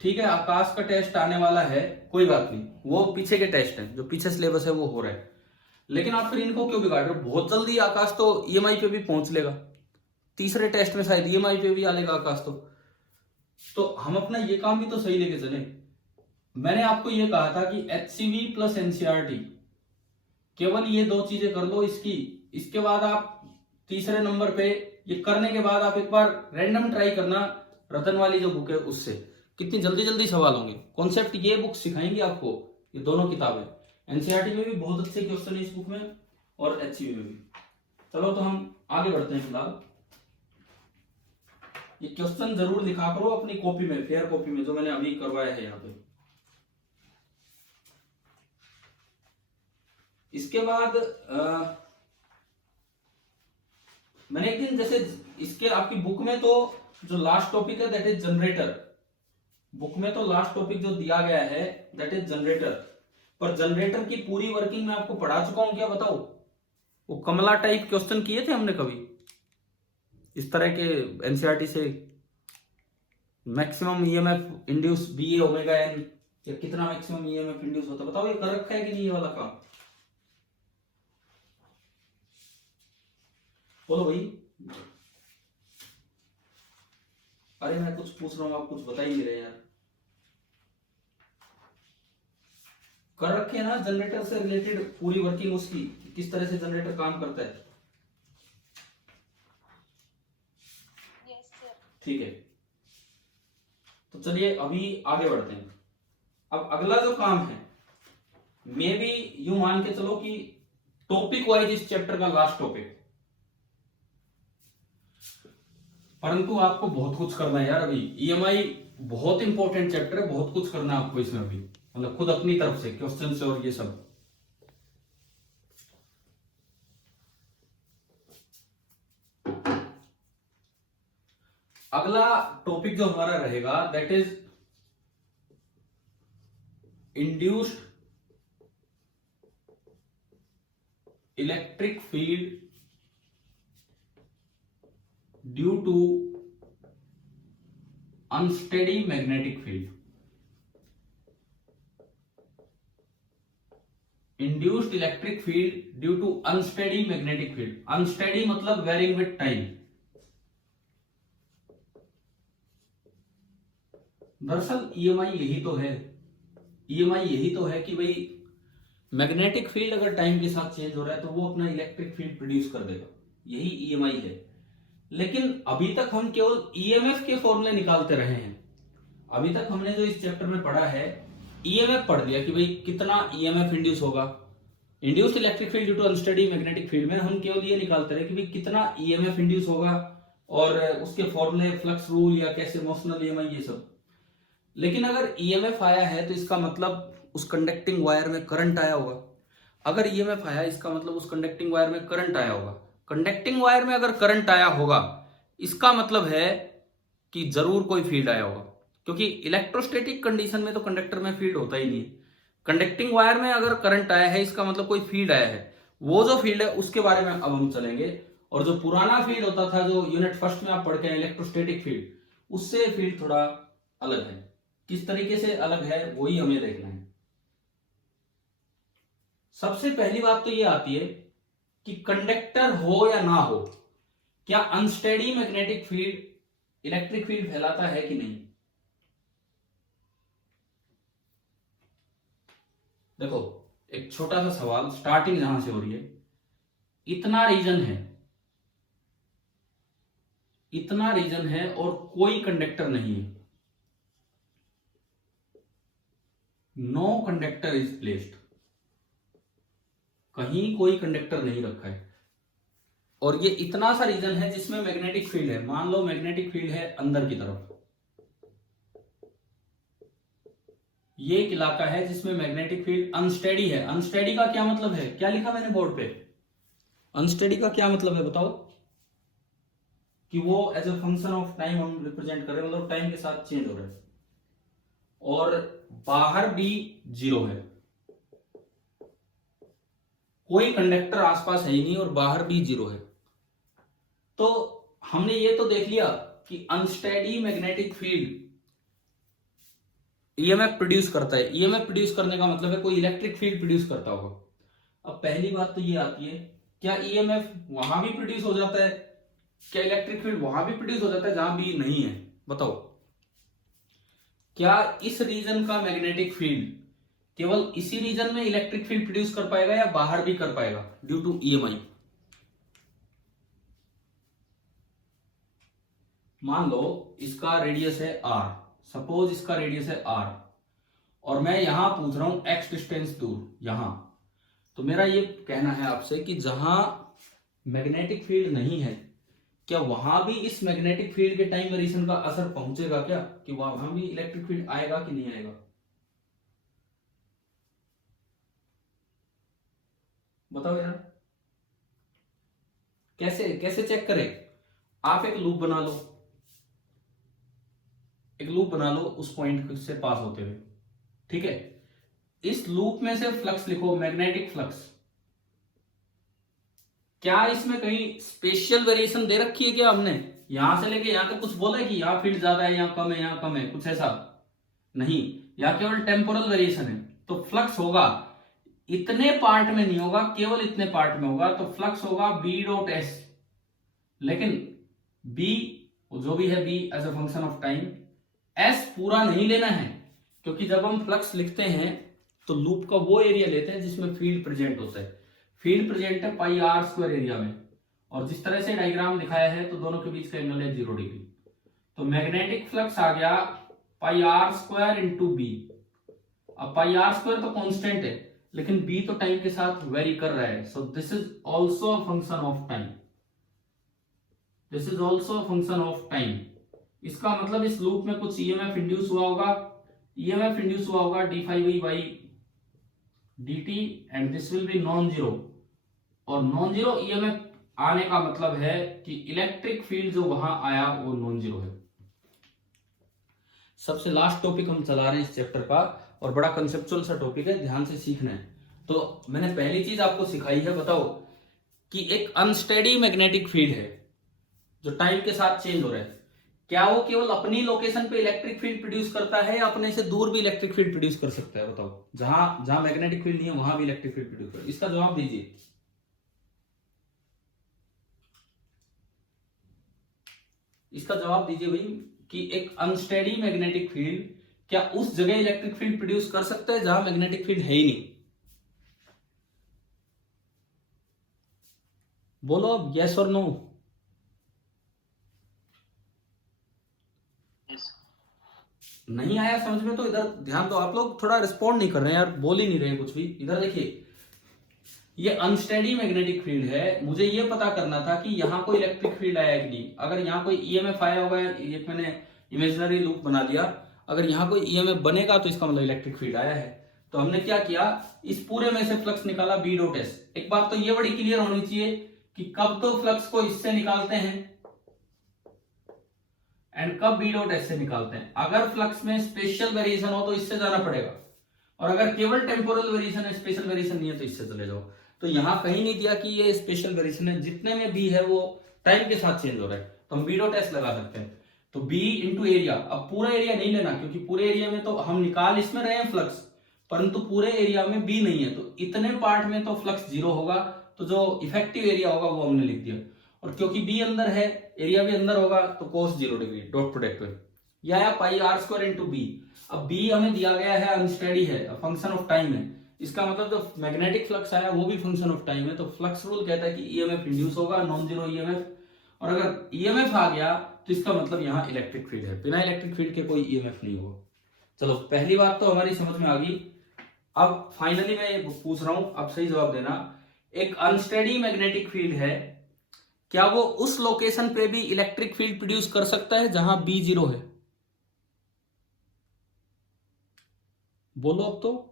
ठीक है आकाश का टेस्ट आने वाला है, कोई बात नहीं, वो पीछे के टेस्ट हैं, जो पीछे सिलेबस है वो हो रहा है। लेकिन आप फिर इनको क्यों बिगाड़ रहे हो? बहुत जल्दी आकाश तो ईएमआई पे भी पहुंच लेगा, तीसरे टेस्ट में शायद ईएमआई पे भी आ लेगा आकाश। तो हम अपना ये काम भी तो सही लेके चले। मैंने आपको ये कहा था कि एचसीवी प्लस एनसीईआरटी, केवल ये 2 चीजें कर लो इसके बाद आप तीसरे नंबर पे, ये करने के बाद आप एक बार रैंडम ट्राई करना रतन वाली जो बुक है उससे, कितनी जल्दी जल्दी सवाल होंगे। कॉन्सेप्ट ये बुक सिखाएंगी आपको, ये दोनों किताबें। एनसीईआरटी में भी बहुत अच्छे क्वेश्चन है इस बुक में और एचसीवी में भी। चलो तो हम आगे बढ़ते हैं। फिलहाल ये क्वेश्चन जरूर लिखा करो अपनी कॉपी में, फेयर कॉपी में, जो मैंने अभी करवाया है यहाँ पे। इसके बाद मैंने एक दिन, जैसे इसके आपकी बुक में तो जो लास्ट टॉपिक है दैट इज जनरेटर, बुक में तो लास्ट टॉपिक जो दिया गया है दैट इज जनरेटर। पर जनरेटर की पूरी वर्किंग मैं आपको पढ़ा चुका हूं क्या, बताओ? वो कमला टाइप क्वेश्चन किए थे हमने कभी इस तरह के एनसीईआरटी से? Maximum EMF induce B omega N, या कितना मैक्सिमम ईएमएफ इंड्यूस होता है, बताओ ये कर रखा है कि नहीं ये वाला काम? बोलो भाई। अरे मैं कुछ पूछ रहा हूं, आप कुछ बता ही नहीं रहे यार। कर रखे है ना जनरेटर से रिलेटेड पूरी वर्किंग उसकी, किस तरह से जनरेटर काम करता है? Yes sir. ठीक है, तो चलिए अभी आगे बढ़ते हैं। अब अगला जो काम है, मे भी यूं मान के चलो कि टॉपिक वाइज इस चैप्टर का लास्ट टॉपिक, परंतु आपको बहुत कुछ करना है यार। अभी ईएमआई बहुत इंपॉर्टेंट चैप्टर है, बहुत कुछ करना है आपको इसमें अभी, मतलब खुद अपनी तरफ से क्वेश्चन से और ये सब। अगला टॉपिक जो हमारा रहेगा that is induced electric field due to unsteady magnetic field. Induced electric field due to unsteady magnetic field. Unsteady मतलब वेरिंग विद टाइम। दरअसल ईएमआई यही तो है, ईएमआई यही तो है कि भाई मैग्नेटिक फील्ड अगर टाइम के साथ चेंज हो रहा है तो वो अपना इलेक्ट्रिक फील्ड प्रोड्यूस कर देगा, यही ईएमआई है। लेकिन अभी तक हम केवल ईएमएफ के फॉर्मूले निकालते रहे हैं। अभी तक हमने जो इस चैप्टर में पढ़ा है ईएमएफ पढ़ लिया कि भाई कितना ईएमएफ इंड्यूस होगा, induced electric field due to unsteady magnetic field में हम केवल ये निकालते रहे कि भाई कितना ईएमएफ इंड्यूस होगा और उसके फॉर्मूले, फ्लक्स रूल या कैसे मोशनल ईएमआई, ये सब। लेकिन अगर ईएमएफ आया है तो इसका मतलब उस कंडक्टिंग वायर में करंट आया होगा। अगर ईएमएफ आया इसका मतलब उस कंडक्टिंग वायर में करंट आया होगा। कंडक्टिंग वायर में अगर करंट आया होगा इसका मतलब है कि जरूर कोई फील्ड आया होगा, क्योंकि इलेक्ट्रोस्टैटिक कंडीशन में तो कंडक्टर में फील्ड होता ही नहीं है। कंडक्टिंग वायर में अगर करंट आया है इसका मतलब कोई फील्ड आया है। वो जो फील्ड है उसके बारे में अब हम चलेंगे। और जो पुराना फील्ड होता था, जो यूनिट फर्स्ट में आप पढ़ के इलेक्ट्रोस्टैटिक फील्ड, उससे फील्ड थोड़ा अलग है। किस तरीके से अलग है वही हमें देखना है। सबसे पहली बात तो ये आती है कि कंडक्टर हो या ना हो, क्या unsteady magnetic field electric field फैलाता है कि नहीं। देखो एक छोटा सा सवाल, स्टार्टिंग जहां से हो रही है, इतना रीजन है और कोई कंडक्टर नहीं है, नो कंडक्टर इज प्लेस्ड, कहीं कोई कंडक्टर नहीं रखा है। और ये इतना सा रीजन है जिसमें मैग्नेटिक फील्ड है। मान लो मैग्नेटिक फील्ड है अंदर की तरफ, ये एक इलाका है जिसमें मैग्नेटिक फील्ड अनस्टेडी है। अनस्टेडी का क्या मतलब है, क्या लिखा मैंने बोर्ड पे, अनस्टेडी का क्या मतलब है बताओ। कि वो as a function of time हम रिप्रेजेंट कर रहे हैं, मतलब टाइम के साथ चेंज हो रहा है। और बाहर भी जीरो है, कोई कंडक्टर आसपास है ही नहीं और बाहर भी जीरो है। तो हमने ये तो देख लिया कि unsteady magnetic field EMF produce करता है। ईएमएफ प्रोड्यूस करने का मतलब है कोई इलेक्ट्रिक फील्ड प्रोड्यूस करता होगा। अब पहली बात तो ये आती है, क्या ईएमएफ वहां भी प्रोड्यूस हो जाता है, क्या इलेक्ट्रिक फील्ड वहां भी प्रोड्यूस हो जाता है जहां बी नहीं है। बताओ, क्या इस रीजन का मैग्नेटिक फील्ड केवल इसी रीजन में इलेक्ट्रिक फील्ड प्रोड्यूस कर पाएगा या बाहर भी कर पाएगा ड्यू टू ईएमआई। मान लो इसका रेडियस है आर, सपोज इसका रेडियस है आर, और मैं यहां पूछ रहा हूं एक्स डिस्टेंस दूर यहां। तो मेरा ये कहना है आपसे कि जहां मैग्नेटिक फील्ड नहीं है, क्या वहां भी इस मैग्नेटिक फील्ड के टाइम वेरिएशन का असर पहुंचेगा क्या, कि वहां भी इलेक्ट्रिक फील्ड आएगा कि नहीं आएगा। बताओ यार, कैसे चेक करें। आप एक लूप बना लो, उस पॉइंट से पास होते हुए, ठीक है। इस लूप में से फ्लक्स लिखो, मैग्नेटिक फ्लक्स। क्या इसमें कहीं स्पेशल वेरिएशन दे रखी है क्या हमने, यहां से लेके यहां तक कुछ बोला है कि यहां फील्ड ज्यादा है, यहां कम है, यहां कम है, कुछ ऐसा नहीं। यहां केवल टेम्पोरल वेरिएशन है। तो फ्लक्स होगा इतने पार्ट में नहीं होगा, केवल इतने पार्ट में होगा। तो फ्लक्स होगा बी डॉट एस, लेकिन बी जो भी है B as a function of time, S पूरा नहीं लेना है, क्योंकि जब हम फ्लक्स लिखते हैं तो लूप का वो एरिया लेते हैं जिसमें फील्ड प्रेजेंट होता है। फील्ड प्रेजेंट है पाई आर स्क्वायर एरिया में, और जिस तरह से डायग्राम दिखाया है तो दोनों के बीच का एंगल है 0 डिग्री। तो मैग्नेटिक फ्लक्स आ गया पाई आर स्क्वायर इंटू बी। अब पाई आर स्क्वायर तो कांस्टेंट है, लेकिन बी तो टाइम के साथ वेरी कर रहा है। So this is also a function of time, this is also a function of time. इसका मतलब इस लूप में कुछ ईएमएफ इंड्यूस हुआ होगा, ईएमएफ इंड्यूस हुआ होगा D phi V by D T, and this will be non zero. और नॉन जीरो ईएमएफ आने का मतलब है कि इलेक्ट्रिक फील्ड जो वहां आया वो नॉन जीरो है। सबसे लास्ट टॉपिक हम चला रहे हैं इस चैप्टर का, और बड़ा कंसेप्चुअल सा टॉपिक है, ध्यान से सीखना है। तो मैंने पहली चीज आपको सिखाई है, बताओ कि एक अनस्टेडी मैग्नेटिक फील्ड है जो टाइम के साथ चेंज हो रहा है, क्या वो केवल अपनी लोकेशन पे इलेक्ट्रिक फील्ड प्रोड्यूस करता है या अपने से दूर भी इलेक्ट्रिक फील्ड प्रोड्यूस कर सकता है? बताओ, जहां जहां मैग्नेटिक फील्ड नहीं है वहां भी इलेक्ट्रिक फील्ड प्रोड्यूस कर, इसका जवाब दीजिए। इसका जवाब दीजिए भाई कि एक अनस्टेडी मैग्नेटिक फील्ड क्या उस जगह इलेक्ट्रिक फील्ड प्रोड्यूस कर सकता है जहां मैग्नेटिक फील्ड है ही नहीं? बोलो अब, यस और नो। यस नहीं आया समझ में तो इधर ध्यान दो, आप लोग थोड़ा रिस्पॉन्ड नहीं कर रहे हैं यार, बोल ही नहीं रहे हैं कुछ भी। इधर देखिए, ये अनस्टेडी मैग्नेटिक फील्ड है, मुझे ये पता करना था कि यहाँ कोई इलेक्ट्रिक फील्ड आया कि नहीं। अगर यहाँ कोई ईएमएफ आया होगा, ये मैंने इमेजिनरी लूप बना दिया, अगर यहाँ कोई ईएमएफ बनेगा तो इसका मतलब इलेक्ट्रिक फील्ड आया है। तो हमने क्या किया, इस पूरे में से फ्लक्स निकाला बी डॉट एस। एक बात तो ये बड़ी क्लियर होनी चाहिए कि कब तो फ्लक्स को इससे निकालते हैं एंड कब बी डॉट एस से निकालते हैं। अगर फ्लक्स में स्पेशल वेरिएशन हो तो इससे जाना पड़ेगा, और अगर केवल टेम्पोरल वेरिएशन है, स्पेशल वेरिएशन नहीं है, तो इससे चले जाओ। तो यहां कहीं नहीं दिया कि ये स्पेशल वेरिएशन है, जितने में बी है वो टाइम के साथ चेंज हो रहा है, तो हम बी डॉट एस लगा सकते हैं। तो बी इंटू एरिया, अब पूरा एरिया नहीं लेना क्योंकि पूरे एरिया में तो हम निकाल इसमें रहे हैं फ्लक्स, परंतु पूरे एरिया में बी नहीं है, तो इतने पार्ट में तो फ्लक्स जीरो होगा, तो जो इफेक्टिव एरिया होगा वो हमने लिख दिया। और क्योंकि बी अंदर है, एरिया भी अंदर होगा, तो cos 0 डिग्री डॉट प्रोडक्ट में यह आया पाई आर स्क्वायर इंटू बी। अब बी हमें दिया गया है अनस्टेडी है, फंक्शन ऑफ टाइम है, इसका मतलब जो मैग्नेटिक फ्लक्स आया वो भी फंक्शन ऑफ टाइम है। तो फ्लक्स रूल कहता है कि ईएमएफ इंड्यूस होगा, नॉन जीरो ईएमएफ, और अगर ईएमएफ आ गया तो इसका मतलब यहाँ इलेक्ट्रिक फील्ड है, बिना इलेक्ट्रिक फील्ड के कोई ईएमएफ नहीं होगा। चलो, पहली बात तो हमारी समझ में आ गई। अब फाइनली मैं पूछ रहा हूं, अब सही जवाब देना। एक अनस्टेडी मैग्नेटिक फील्ड है, क्या वो उस लोकेशन पे भी इलेक्ट्रिक फील्ड प्रोड्यूस कर सकता है जहां बी जीरो है? बोलो अब तो।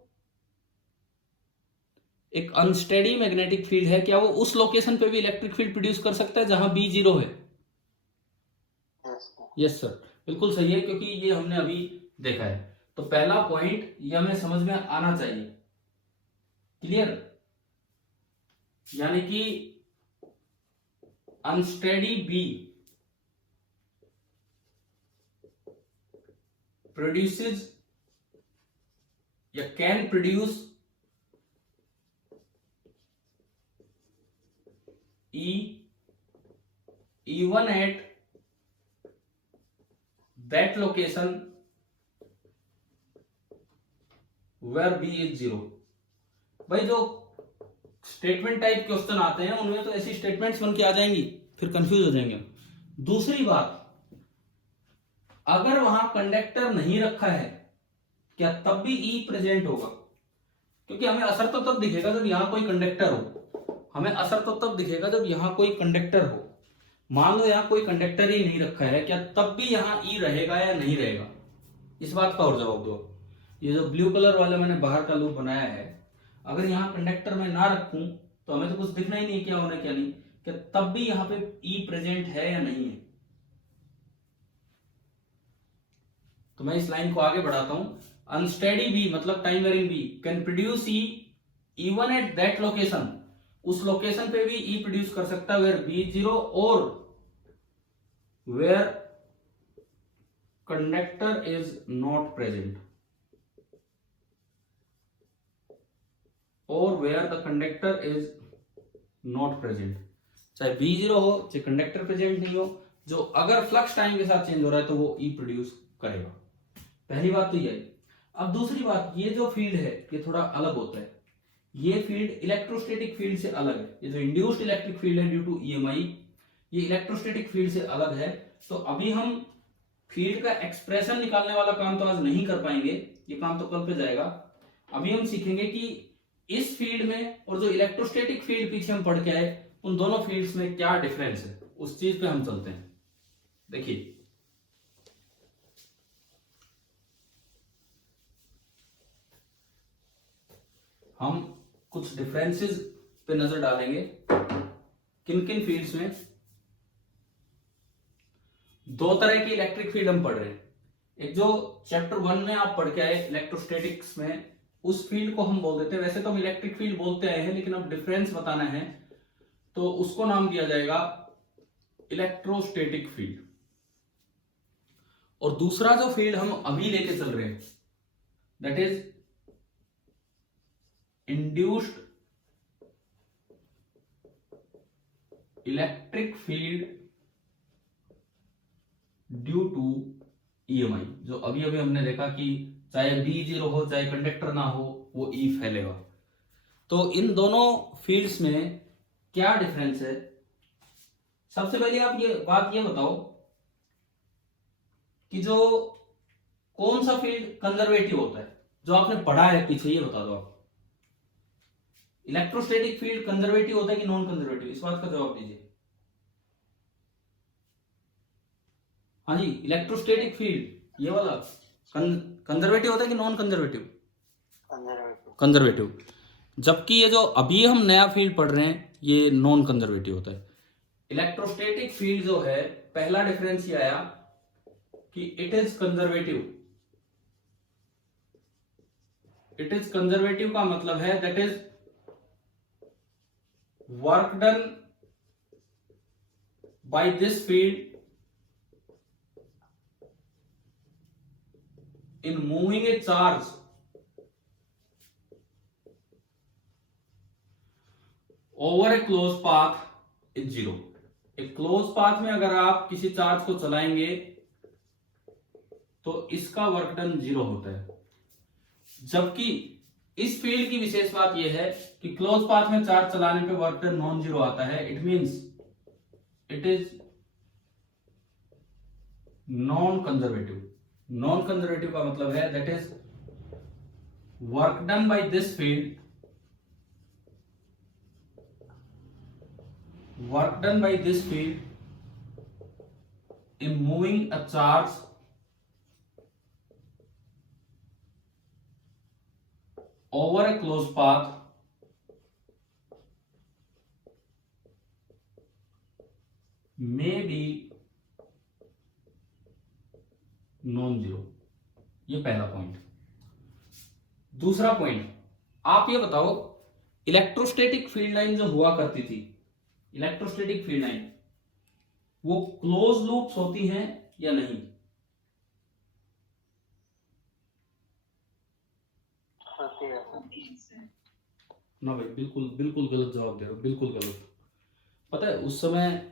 एक अनस्टेडी मैग्नेटिक फील्ड है, क्या वो उस लोकेशन पे भी इलेक्ट्रिक फील्ड प्रोड्यूस कर सकता है जहां बी जीरो है? यस सर, बिल्कुल सही है, क्योंकि ये हमने अभी देखा है। तो पहला पॉइंट ये हमें समझ में आना चाहिए, क्लियर? यानी कि अनस्टेडी बी प्रोड्यूसेस या can produce even at that location where b is 0। भाई जो स्टेटमेंट टाइप क्वेश्चन आते हैं उनमें तो ऐसी स्टेटमेंट्स बन के आ जाएंगी, फिर कंफ्यूज हो जाएंगे हम। दूसरी बात, अगर वहां कंडक्टर नहीं रखा है क्या तब भी ई प्रेजेंट होगा? क्योंकि हमें असर तो तब दिखेगा जब यहां कोई कंडक्टर हो, हमें असर तो तब दिखेगा जब यहां कोई कंडक्टर हो। मान लो यहां कोई कंडक्टर ही नहीं रखा है, क्या तब भी यहां ई रहेगा या नहीं रहेगा? इस बात का और जवाब दो। ये जो ब्लू कलर वाला मैंने बाहर का लूप बनाया है, अगर यहां कंडक्टर में ना रखूं तो हमें तो कुछ दिखना ही नहीं क्या होना क्या नहीं, क्या तब भी यहां पे ई प्रेजेंट है या नहीं है? तो मैं इस लाइन को आगे बढ़ाता हूं। अनस्टेडी बी मतलब time varying B can produce E even at that location, उस लोकेशन पे भी ई प्रोड्यूस कर सकता है वेयर बी जीरो और where conductor is not present, और where the conductor is not present. चाहे बी जीरो हो चाहे कंडक्टर प्रेजेंट नहीं हो, जो अगर फ्लक्स टाइम के साथ चेंज हो रहा है तो वो ई प्रोड्यूस करेगा। पहली बात तो ये है। अब दूसरी बात, ये जो फील्ड है ये थोड़ा अलग होता है। ये फील्ड इलेक्ट्रोस्टैटिक फील्ड से अलग है। ये जो इंड्यूस्ड इलेक्ट्रिक फील्ड है ड्यू टू ईएमआई, ये इलेक्ट्रोस्टैटिक फील्ड से अलग है। तो अभी हम फील्ड का एक्सप्रेशन निकालने वाला काम तो आज नहीं कर पाएंगे, ये काम तो कल पे जाएगा। अभी हम सीखेंगे कि इस फील्ड में और जो इलेक्ट्रोस्टैटिक फील्ड पीछे हम पढ़ के आए, उन दोनों फील्ड्स में क्या डिफरेंस है, उस चीज पे हम चलते हैं। देखिए, हम कुछ डिफरेंसेस पे नजर डालेंगे। किन किन फील्ड्स में दो तरह की इलेक्ट्रिक फील्ड हम पढ़ रहे हैं। एक जो चैप्टर 1 में आप पढ़ के आए इलेक्ट्रोस्टैटिक्स में, उस फील्ड को हम बोल देते हैं, वैसे तो हम इलेक्ट्रिक फील्ड बोलते आए हैं, लेकिन अब डिफरेंस बताना है तो उसको नाम दिया जाएगा इलेक्ट्रोस्टैटिक फील्ड। और दूसरा जो फील्ड हम अभी लेके चल रहे हैं that is induced electric field due to EMI. जो अभी अभी हमने देखा कि चाहे बी जीरो हो चाहे कंडक्टर ना हो वो ई फैलेगा। तो इन दोनों फील्ड्स में क्या डिफरेंस है? सबसे पहले आप ये बताओ कि जो कौन सा फील्ड कंजर्वेटिव होता है, जो आपने पढ़ा है पीछे, ये बता दो आप। इलेक्ट्रोस्टैटिक फील्ड कंजर्वेटिव होता है कि नॉन कंजर्वेटिव? इस बात का जवाब दीजिए। हाँ जी, इलेक्ट्रोस्टैटिक फील्ड ये वाला कंजर्वेटिव होता है कि नॉन कंजर्वेटिव? कंजर्वेटिव। जबकि ये जो अभी हम नया फील्ड पढ़ रहे हैं ये नॉन कंजर्वेटिव होता है। इलेक्ट्रोस्टैटिक फील्ड जो है, पहला डिफरेंस ये आया कि it is conservative. It is conservative का मतलब है that is work done by this field in moving a charge over a closed path is zero। एक क्लोज पाथ में अगर आप किसी चार्ज को चलाएंगे तो इसका वर्क डन जीरो होता है। जबकि इस फील्ड की विशेष बात यह है कि क्लोज पाथ में चार्ज चलाने पे वर्क डन नॉन जीरो आता है। It means it is non conservative. Non conservative का मतलब है that is work done by this field, work done by this field in moving a charge over a closed path may be non zero. ये पहला point. दूसरा point, आप ये बताओ electrostatic field line जो हुआ करती थी, इलेक्ट्रोस्टैटिक फील्ड लाइन वो क्लोज लूप्स होती हैं या नहीं? ना भाई, बिल्कुल बिल्कुल गलत जवाब दे रहे हो, बिल्कुल गलत। पता है उस समय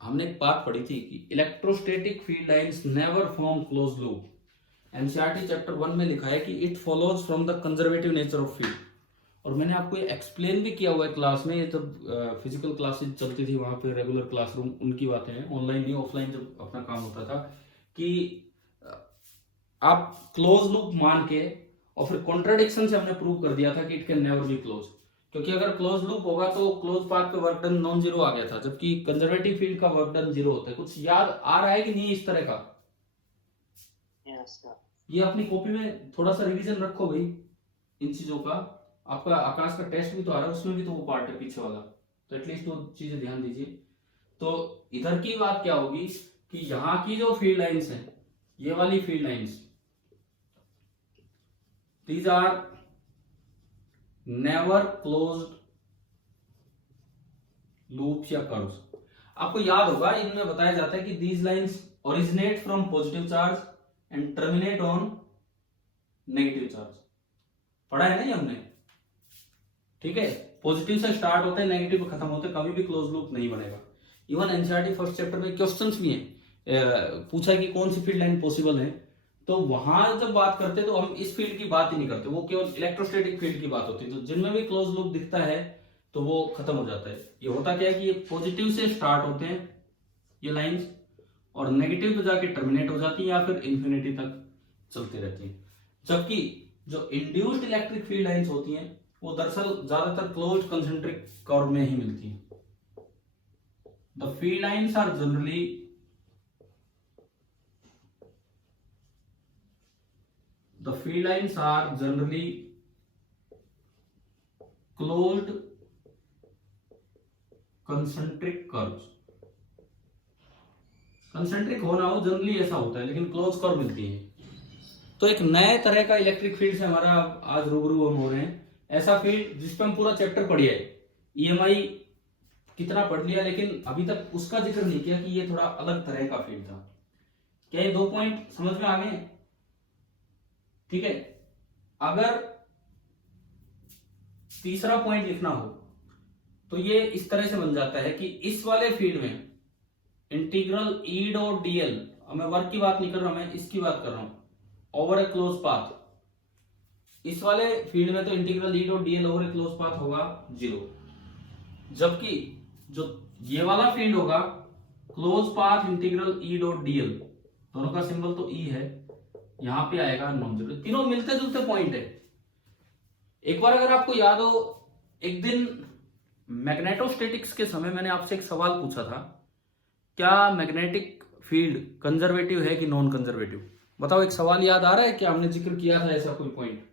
हमने एक बात पढ़ी थी कि electrostatic field lines never form close loop. NCERT chapter 1 में लिखा है कि it follows from the conservative nature of field. और मैंने आपको ये एक्सप्लेन भी किया हुआ है क्लास में, ये जब फिजिकल क्लासेस चलती थी वहां पे, रेगुलर क्लासरूम, उनकी बातें हैं, ऑनलाइन नहीं ऑफलाइन जब अपना काम होता था, कि आप क्लोज लूप मान के और फिर कॉन्ट्राडिक्शन से हमने प्रूव कर दिया था कि it can never be close. क्योंकि अगर क्लोज लूप होगा तो क्लोज पाथ पे वर्क डन नॉन जीरो आ गया था, जबकि कंजर्वेटिव फील्ड का वर्क डन जीरो होता है। कुछ याद आ रहा है कि नहीं इस तरह का? ये अपनी कॉपी में थोड़ा सा रिवीजन रखो भाई इन चीजों का। आपका आकाश का टेस्ट भी तो आ रहा है, उसमें भी तो वो पार्ट है पीछे वाला, तो एटलीस्ट वो चीजें ध्यान दीजिए। तो इधर की बात क्या होगी कि यहाँ की जो फील्ड लाइंस हैं, ये वाली field lines, these are never closed loops या कर्व्स। आपको याद होगा इनमें बताया जाता है कि these lines originate from positive charge and terminate on negative charge. पढ़ा है ना ये हमने? ठीक है, पॉजिटिव से स्टार्ट होते हैं, नेगेटिव पे खत्म होते हैं, कभी भी क्लोज लूप नहीं बनेगा। इवन एनसीईआरटी फर्स्ट चैप्टर में क्वेश्चंस भी हैं, पूछा कि कौन सी फील्ड लाइन पॉसिबल है, तो वहां जब बात करते तो हम इस फील्ड की बात ही नहीं करते, वो केवल इलेक्ट्रोस्टैटिक फील्ड की बात होती है। तो जिनमें भी क्लोज लूप दिखता है तो वो खत्म हो जाता है। ये होता क्या है कि ये पॉजिटिव से स्टार्ट होते हैं ये लाइंस, और नेगेटिव पे जाके टर्मिनेट हो जाती है या फिर इंफिनिटी तक चलती रहती है। जबकि जो इंड्यूस्ड इलेक्ट्रिक फील्ड लाइंस होती हैं वो दरअसल ज्यादातर क्लोज कंसेंट्रिक कर्व में ही मिलती है। The field lines are generally closed concentric curves। Concentric हो ना हो, जनरली ऐसा होता है, लेकिन क्लोज कर्व मिलती है। तो एक नए तरह का इलेक्ट्रिक फील्ड से हमारा आज रूबरू हम हो रहे हैं। ऐसा फील्ड जिसपे हम पूरा चैप्टर पढ़िए, EMI कितना पढ़ लिया, लेकिन अभी तक उसका जिक्र नहीं किया कि ये थोड़ा अलग तरह का फील्ड था। क्या ये 2 पॉइंट समझ में आ गए? ठीक है। अगर तीसरा पॉइंट लिखना हो तो ये इस तरह से बन जाता है कि इस वाले फील्ड में इंटीग्रल ई डॉट डीएल, अब मैं वर्क की बात नहीं कर रहा, मैं इसकी बात कर रहा हूं, ओवर ए क्लोज पाथ। इस वाले फील्ड में तो integral E dot DL over a closed path होगा 0, जबकि जो ये वाला फील्ड होगा closed path integral E dot DL, दोनों का सिंबल तो ई है, यहां पे आएगा नॉन जीरो। तीनों मिलते जुलते पॉइंट है। एक बार अगर आपको याद हो, एक दिन मैग्नेटोस्टैटिक्स के समय मैंने आपसे एक सवाल पूछा था, क्या मैग्नेटिक फील्ड कंजर्वेटिव है कि नॉन कंजर्वेटिव? बताओ, एक सवाल याद आ रहा है क्या? हमने जिक्र किया था ऐसा कोई पॉइंट?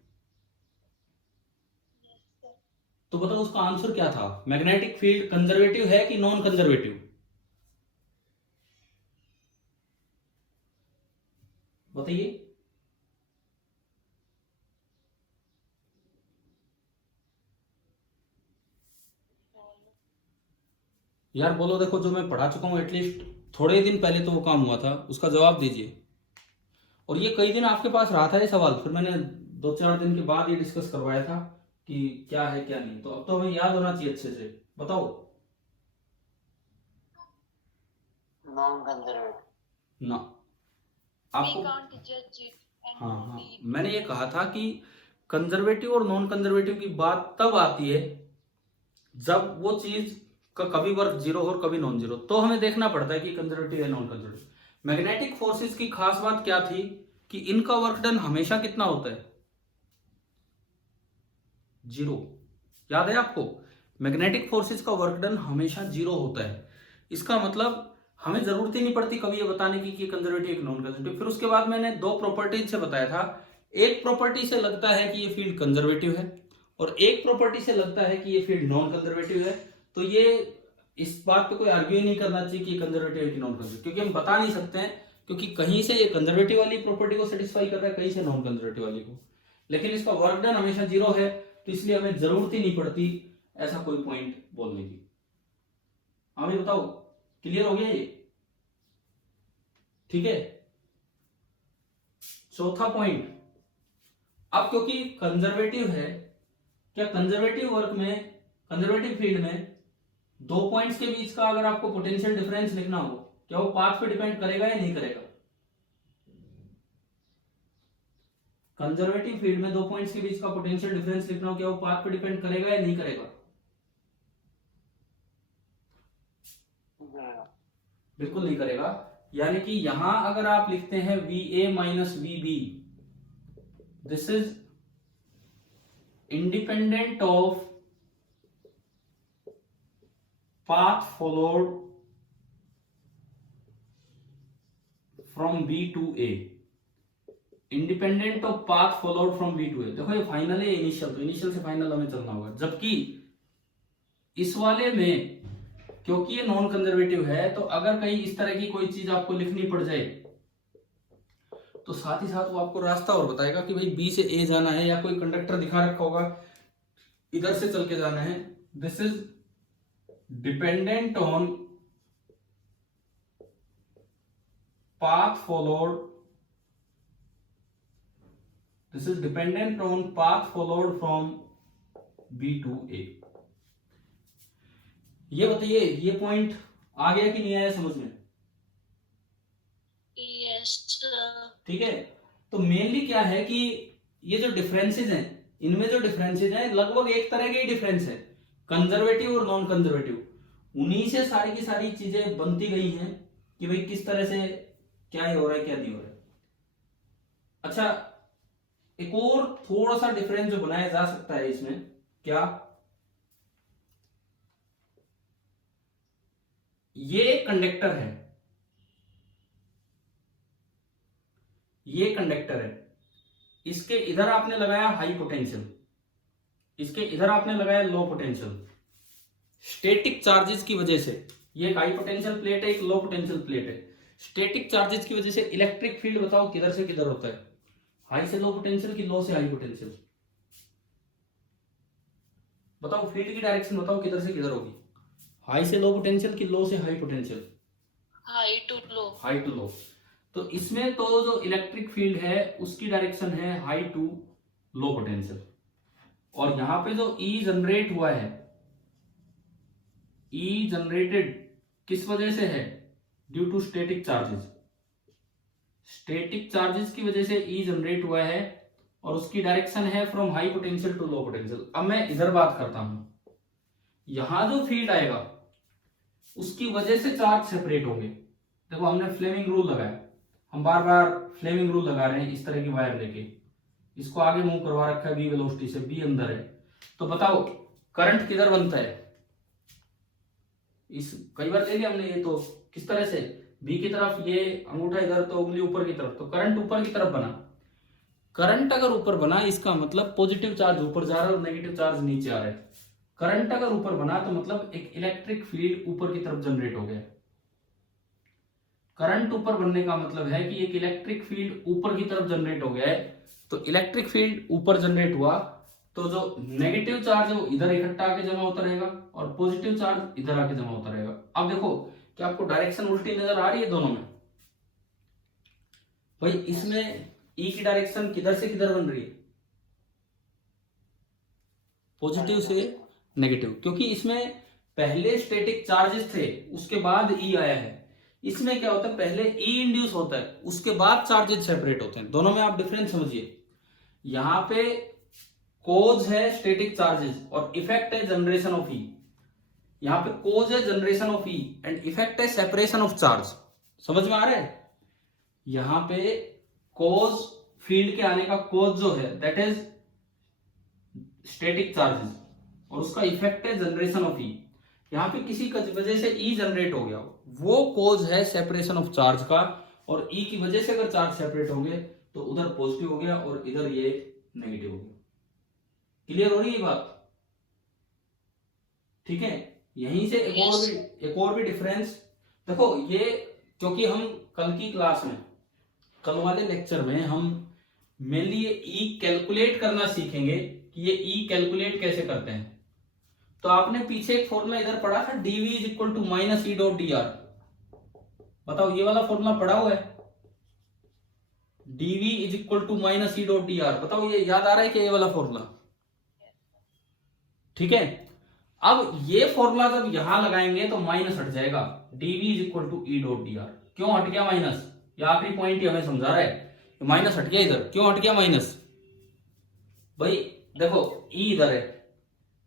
तो बताओ उसका आंसर क्या था? मैग्नेटिक फील्ड कंजर्वेटिव है कि नॉन कंजर्वेटिव? बताइए। यार बोलो, देखो जो मैं पढ़ा चुका हूं एटलीस्ट थोड़े दिन पहले तो वो काम हुआ था, उसका जवाब दीजिए। और ये कई दिन आपके पास रहा था ये सवाल, फिर मैंने 2-4 दिन के बाद ये डिस्कस करवाया था कि क्या है क्या नहीं, तो अब तो हमें याद होना चाहिए अच्छे से। बताओ। Non conservative. ना, We आपको can't judge it and हाँ हाँ, believe. मैंने ये कहा था कि कंजर्वेटिव और नॉन कंजर्वेटिव की बात तब आती है जब वो चीज का कभी वर्क 0 और कभी नॉन जीरो, तो हमें देखना पड़ता है कि कंजर्वेटिव है नॉन कंजर्वेटिव। मैग्नेटिक फोर्सेस की खास बात क्या थी कि इनका वर्क डन हमेशा कितना होता है? 0। याद है आपको? मैग्नेटिक फोर्सेस का वर्क डन हमेशा 0 होता है। इसका मतलब हमें जरूरत ही नहीं पड़ती कभी ये बताने की कि कंजर्वेटिव एक नॉन कंजर्वेटिव। फिर उसके बाद मैंने 2 प्रॉपर्टीज से बताया था, एक प्रॉपर्टी से लगता है कि ये फील्ड कंजर्वेटिव है और एक प्रॉपर्टी से लगता है कि ये फील्ड नॉन कंजर्वेटिव है। तो ये इस बात पे कोई आर्ग्यू नहीं करना चाहिए कि कंजर्वेटिव है कि नॉन कंजर्वेटिव, क्योंकि हम बता नहीं सकते हैं, क्योंकि कहीं से ये कंजर्वेटिव वाली प्रॉपर्टी को सेटिस्फाई कर रहा है, कहीं से नॉन कंजर्वेटिव वाली को, लेकिन इसका वर्क डन हमेशा 0 है, तो इसलिए हमें जरूरत ही नहीं पड़ती ऐसा कोई पॉइंट बोलने की। हमें बताओ, क्लियर हो गया ये? ठीक है। चौथा पॉइंट, अब क्योंकि कंजर्वेटिव है, क्या कंजर्वेटिव वर्क में, कंजर्वेटिव फील्ड में 2 पॉइंट्स के बीच का अगर आपको पोटेंशियल डिफरेंस लिखना हो, क्या वो पाथ पे डिपेंड करेगा या नहीं करेगा? कंजर्वेटिव फील्ड में 2 पॉइंट्स के बीच का पोटेंशियल डिफरेंस लिखना हो, क्या वो पाथ पे डिपेंड करेगा या नहीं करेगा? बिल्कुल नहीं करेगा। यानी कि यहां अगर आप लिखते हैं VA minus VB, this is independent of path followed from B to A, independent of path followed from B to A। देखो ये फाइनल है, इनिशियल, तो इनिशियल से फाइनल हमें चलना होगा। जबकि इस वाले में क्योंकि ये नॉन कंजर्वेटिव है, तो अगर कहीं इस तरह की कोई चीज आपको लिखनी पड़ जाए तो साथ ही साथ वो आपको रास्ता और बताएगा कि भाई B से A जाना है, या कोई कंडक्टर दिखा रखा होगा इधर से चल के जाना है। This is dependent on path followed, this is dependent on path followed from B to A। ये बताइए, ये पॉइंट आ गया कि नहीं आया समझ में? Yes, sir. ठीक है। तो मेनली क्या है कि ये जो डिफरेंसेस हैं, इनमें जो डिफरेंसेस हैं लगभग एक तरह के ही डिफरेंस है, कंजर्वेटिव और नॉन कंजर्वेटिव। उन्हीं से सारी की सारी चीजें बनती गई हैं कि भाई किस तरह से क्या हो रहा है क्या नहीं हो रहा है। अच्छा, एक और थोड़ा सा डिफरेंस जो बनाया जा सकता है इसमें, क्या ये कंडक्टर है, ये कंडक्टर है, इसके इधर आपने लगाया हाई पोटेंशियल, इसके इधर आपने लगाया लो पोटेंशियल। स्टैटिक चार्जेस की वजह से ये एक हाई पोटेंशियल प्लेट है, एक लो पोटेंशियल प्लेट है। स्टैटिक चार्जेस की वजह से इलेक्ट्रिक फील्ड बताओ किधर से किधर होता है, हाई से लो पोटेंशियल कि लो से हाई पोटेंशियल, बताओ फील्ड की डायरेक्शन बताओ किधर से किधर होगी, हाई से लो पोटेंशियल कि लो से high potential, High to low. High to low. तो इसमें तो जो इलेक्ट्रिक फील्ड है उसकी डायरेक्शन है हाई टू लो पोटेंशियल, और यहां पे जो ई जनरेट हुआ है, ई जनरेटेड किस वजह से है, due to static charges, static charges की वजह से ई जनरेट हुआ है और उसकी डायरेक्शन है from high potential to low potential. अब मैं इधर बात करता हूं, यहां जो फील्ड आएगा उसकी वजह से चार्ज सेपरेट होंगे। देखो हमने फ्लेमिंग रूल लगाया, हम बार बार फ्लेमिंग रूल लगा रहे हैं इस तरह की वायर लेके, इसको आगे मूव करवा रखा है बी वेलोसिटी से, बी अंदर है, तो बताओ करंट किधर बनता है, इस कई बार ले लिया हमने ये, तो किस तरह से बी की तरफ, ये अंगूठा इधर तो उंगली ऊपर की तरफ, तो करंट ऊपर की तरफ बना। करंट अगर ऊपर बना इसका मतलब पॉजिटिव चार्ज ऊपर जा रहा है और नेगेटिव चार्ज नीचे आ रहा है। करंट अगर ऊपर बना तो मतलब एक इलेक्ट्रिक फील्ड ऊपर की तरफ जनरेट हो गया। करंट ऊपर बनने का मतलब है कि एक इलेक्ट्रिक फील्ड ऊपर की तरफ जनरेट हो गया है। तो इलेक्ट्रिक फील्ड ऊपर जनरेट हुआ तो जो नेगेटिव चार्ज है वो इधर इकट्ठा आके जमा होता रहेगा और पॉजिटिव चार्ज इधर आके जमा होता रहेगा। अब देखो क्या आपको डायरेक्शन उल्टी नजर आ रही है दोनों में? भाई इसमें ई की डायरेक्शन किधर से किधर बन रही है? पॉजिटिव से नेगेटिव, क्योंकि इसमें पहले स्टैटिक चार्जेस थे उसके बाद ई आया है। इसमें क्या होता है, पहले ई इंड्यूस होता है उसके बाद चार्जेस सेपरेट होते हैं। दोनों में आप डिफरेंस समझिए। यहां पे कोज है स्टैटिक चार्जेस और इफेक्ट है जनरेशन ऑफ ई। यहां पे कोज है generation of E and effect है सेपरेशन ऑफ चार्ज। समझ में आ रहा है? यहां पे कोज फील्ड के आने का कोज जो है दैट इज स्टैटिक चार्जेस और उसका इफेक्ट है जनरेशन ऑफ ई। यहां पे किसी वजह से ई जनरेट हो गया, वो कोज है सेपरेशन ऑफ चार्ज का, और ई की वजह से अगर चार्ज सेपरेट हो गए तो उधर पॉजिटिव हो गया और इधर ये नेगेटिव हो गया। क्लियर हो रही है बात? ठीक है। यहीं से एक और भी डिफरेंस देखो। ये क्योंकि हम कल की क्लास में, कल वाले लेक्चर में हम मेनली ये ई कैलकुलेट करना सीखेंगे कि ये ई कैलकुलेट कैसे करते हैं। तो आपने पीछे एक फॉर्मूला इधर पढ़ा था, dv is equal to minus E dot D R. बताओ ये वाला फॉर्मूला पढ़ा हुआ है, dv is equal to minus E dot D R. बताओ ये याद आ रहा है कि ये वाला फॉर्मूला? ठीक है। अब ये फॉर्मूला जब यहां लगाएंगे तो माइनस हट जाएगा, dv is equal to E dot D R. क्यों हट गया माइनस? ये आखिरी पॉइंट ही हमें समझा रहा है, माइनस हट गया इधर। क्यों हट गया माइनस? भाई देखो ई इधर है,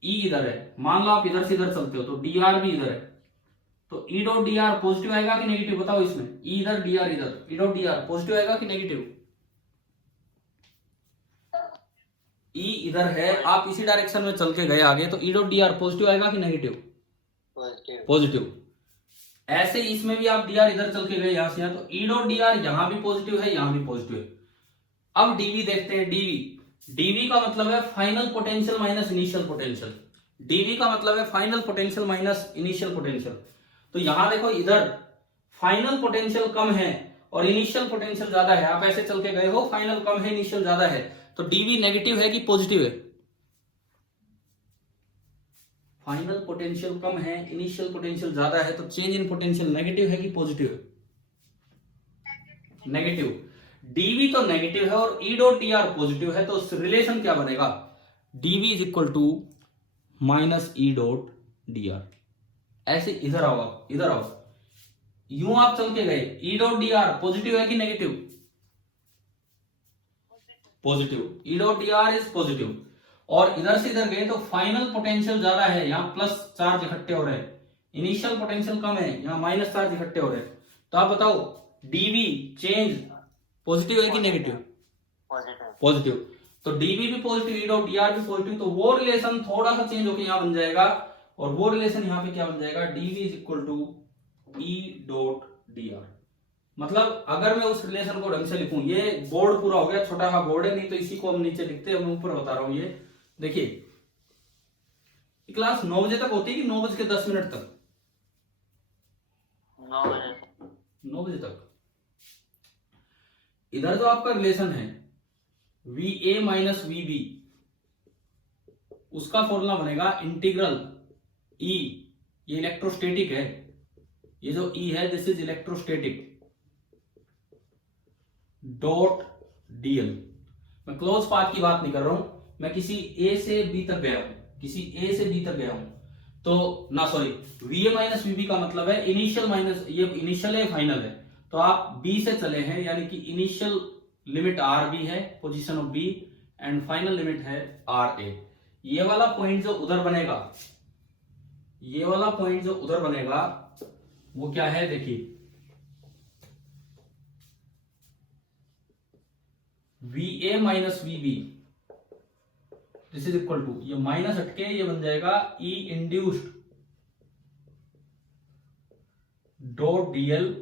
ई इधर है, मान लो आप इधर से इधर चलते हो तो डी आर भी इधर है, तो ई डॉट डी आर पॉजिटिव आएगा कि नेगेटिव? बताओ इसमें ई इधर डी आर इधर, ई डॉट डी आर पॉजिटिव आएगा कि नेगेटिव? ई इधर है, आप इसी डायरेक्शन में चल के गए आगे, तो ई डॉट डी आर पॉजिटिव आएगा कि नेगेटिव? पॉजिटिव। ऐसे इसमें भी आप डी आर इधर चल के गए यहां से यहां, तो ई डॉट डी आर यहां भी पॉजिटिव है यहां भी पॉजिटिव है। अब डीवी देखते हैं। डीवी का मतलब है final potential minus initial potential. DV का मतलब है final potential minus initial potential. तो यहां देखो इधर फाइनल पोटेंशियल कम है और इनिशियल पोटेंशियल ज्यादा है। आप ऐसे चल के गए हो, फाइनल कम है इनिशियल ज्यादा है, तो डीवी नेगेटिव है कि पॉजिटिव है? फाइनल पोटेंशियल कम है इनिशियल पोटेंशियल ज्यादा है, तो चेंज इन पोटेंशियल नेगेटिव है कि पॉजिटिव है? नेगेटिव। डीवी तो नेगेटिव है और E dot D R positive है, तो रिलेशन क्या बनेगा? DV is equal to minus E dot D R. ऐसे इधर आओ, आप इधर आओ, यूं आप चल के गए, ई डॉट डी आर पॉजिटिव है कि negative? Positive. E dot D are is positive. और इधर से इधर गए तो फाइनल पोटेंशियल ज्यादा है, यहां प्लस चार्ज इकट्ठे हो रहे हैं, इनिशियल पोटेंशियल कम है, यहां माइनस चार्ज इकट्ठे हो रहे हैं। तो आप बताओ डीवी चेंज पॉजिटिव है कि नेगेटिव? पॉजिटिव। तो डीवी भी positive, E dot D are भी पॉजिटिव, तो वो रिलेशन थोड़ा सा चेंज होकर यहां बन जाएगा, और वो रिलेशन यहां पे क्या बन जाएगा? DV is equal to E dot D R. मतलब अगर मैं उस रिलेशन को ढंग से लिखूं, ये बोर्ड पूरा हो गया, छोटा सा बोर्ड है, नहीं तो इसी को हम नीचे लिखते हैं, मैं ऊपर बता रहा हूं। ये देखिए क्लास 9 बजे तक होती है कि 9 बज के 10 मिनट तक? 9 बजे तक। इधर जो आपका रिलेशन है VA माइनस VB, उसका फॉर्मूला बनेगा इंटीग्रल E, ये इलेक्ट्रोस्टैटिक है, ये जो E है this is electrostatic, dot DL। मैं क्लोज पाथ की बात नहीं कर रहा हूं, मैं किसी A से B तक गया हूं, किसी A से B तक गया हूं, तो ना सॉरी, VA माइनस VB का मतलब है इनिशियल माइनस, ये इनिशियल है फाइनल है, तो आप B से चले हैं, यानी कि इनिशियल लिमिट RB है, position of B, and final limit है RA। ये वाला पॉइंट जो उधर बनेगा, ये वाला पॉइंट जो उधर बनेगा वो क्या है, देखिए VA minus VB this is equal to, ये माइनस हटके ये बन जाएगा E इंड्यूस्ड डॉट DL,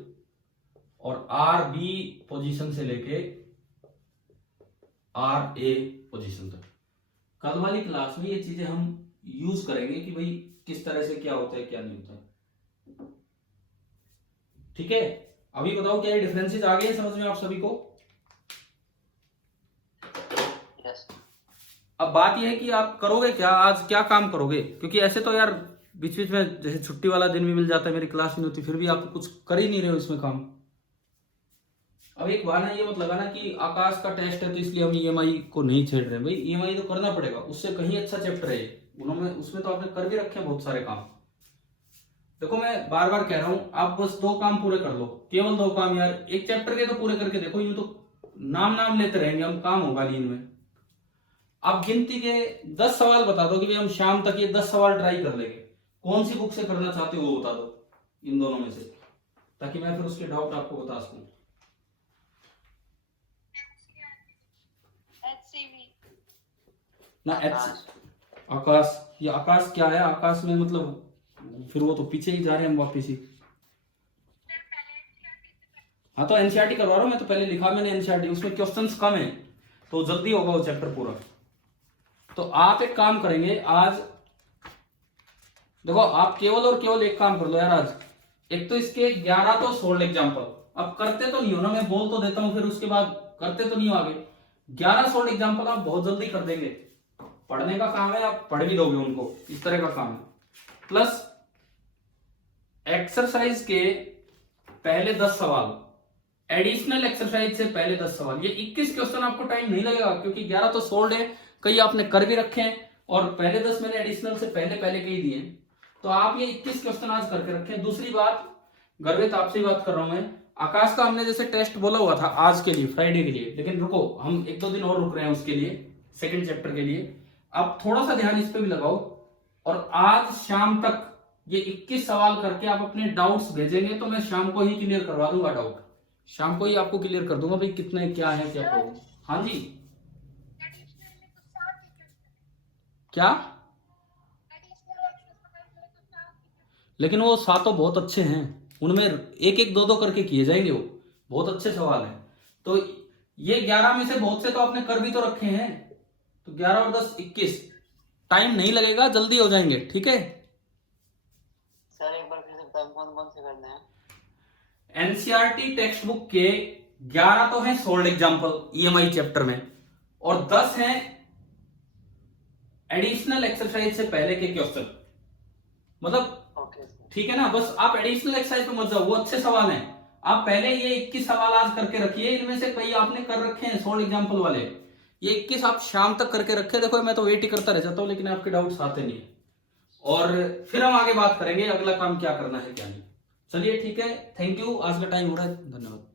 और RB पोजीशन से लेके RA पोजीशन तक। कल वाली क्लास में ये चीजें हम यूज करेंगे कि भाई किस तरह से क्या होता है क्या नहीं होता है, ठीक है। अभी बताओ क्या ये डिफरेंसेस आ गए समझ में आप सभी को? यस। अब बात यह है कि आप करोगे क्या, आज क्या काम करोगे, क्योंकि ऐसे तो यार बीच बीच में जैसे छुट्टी वाला दिन भी मिल जाता है, मेरी क्लास नहीं होती, फिर भी आप कुछ कर ही नहीं रहे हो इसमें काम। अब एक बहाना ये मत लगाना कि आकाश का टेस्ट है तो इसलिए हम EMI को नहीं छेड़ रहे हैं, भाई EMI तो करना पड़ेगा, उससे कहीं अच्छा चैप्टर है उन्होंने, उसमें तो आपने कर भी रखे हैं बहुत सारे काम। देखो मैं बार बार कह रहा हूं, आप बस 2 काम पूरे कर लो, केवल 2 काम यार, एक चैप्टर के तो पूरे करके देखो, यूं तो नाम लेते रहेंगे हम, काम होगा नहीं इनमें। आप गिनती के 10 सवाल बता दो कि भाई हम शाम तक ये 10 सवाल ट्राई कर लेंगे, कौन सी बुक से करना चाहते हो वो बता दो इन दोनों में से, ताकि मैं फिर उसके डाउट आपको बता सकूं। ना आकाश, ये आकाश क्या है, आकाश में मतलब फिर वो तो पीछे ही जा रहे हैं हम वापिस ही। हाँ तो एनसीईआरटी करवा रहा हूं मैं, तो पहले लिखा मैंने एनसीईआरटी, उसमें क्वेश्चंस कम है तो जल्दी होगा वो चैप्टर पूरा। तो आप एक काम करेंगे आज, देखो आप केवल और केवल एक काम कर लो यार आज, एक तो इसके 11 तो सोल्ड एग्जाम्पल, अब करते तो नहीं हो ना, मैं बोल तो देता हूं फिर उसके बाद करते तो नहीं हो आगे। 11 सोल्ड एग्जाम्पल आप बहुत जल्दी कर देंगे, पढ़ने का काम है, आप पढ़ भी दोगे उनको, इस तरह का काम है। प्लस एक्सरसाइज के पहले 10 सवाल, एडिशनल एक्सरसाइज से पहले 10 सवाल, ये 21 क्वेश्चन आपको टाइम नहीं लगेगा, क्योंकि 11 तो सोल्ड है, कई आपने कर भी रखे हैं, और पहले 10 मैंने एडिशनल से पहले कई दिए, तो आप ये 21 क्वेश्चन आज करके रखें। दूसरी बात, गर्वित आपसे बात कर रहा हूं मैं, आकाश का हमने जैसे टेस्ट बोला हुआ था आज के लिए, फ्राइडे के लिए, लेकिन रुको हम 1-2 दिन और रुक रहे हैं उसके लिए, सेकंड चैप्टर के लिए। आप थोड़ा सा ध्यान इस पे भी लगाओ, और आज शाम तक ये 21 सवाल करके आप अपने डाउट्स भेजेंगे, तो मैं शाम को ही क्लियर करवा दूंगा डाउट, शाम को ही आपको क्लियर कर दूंगा भाई कितने क्या है क्या प्रॉब्लम। हाँ जी क्या, लेकिन वो 7 बहुत अच्छे हैं, उनमें 1-1, 2-2 करके किए जाएंगे, वो बहुत अच्छे सवाल हैं। तो ये 11 में से बहुत से तो आपने कर भी तो रखे हैं, तो 11 और 10 21, टाइम नहीं लगेगा, जल्दी हो जाएंगे, ठीक है। सर एक बार फिर से बताओ कौन कौन से करने हैं? एनसीईआरटी टेक्स्ट बुक के 11 तो हैं सोल्ड एग्जाम्पल EMI चैप्टर में, और 10 हैं एडिशनल एक्सरसाइज से पहले के क्वेश्चन, मतलब ठीक है ना। बस आप एडिशनल एक्सरसाइज पे मत जाओ, वो अच्छे सवाल हैं, आप पहले ये 21 सवाल आज करके रखिए, इनमें से कई आपने कर रखे हैं सोल्ड एग्जाम्पल वाले, ये 21 आप शाम तक करके रखे। देखो मैं तो वेट ही करता रह जाता हूँ, लेकिन आपके डाउट्स आते नहीं है, और फिर हम आगे बात करेंगे अगला काम क्या करना है क्या नहीं। चलिए ठीक है, थैंक यू, आज का टाइम हो रहा है, धन्यवाद।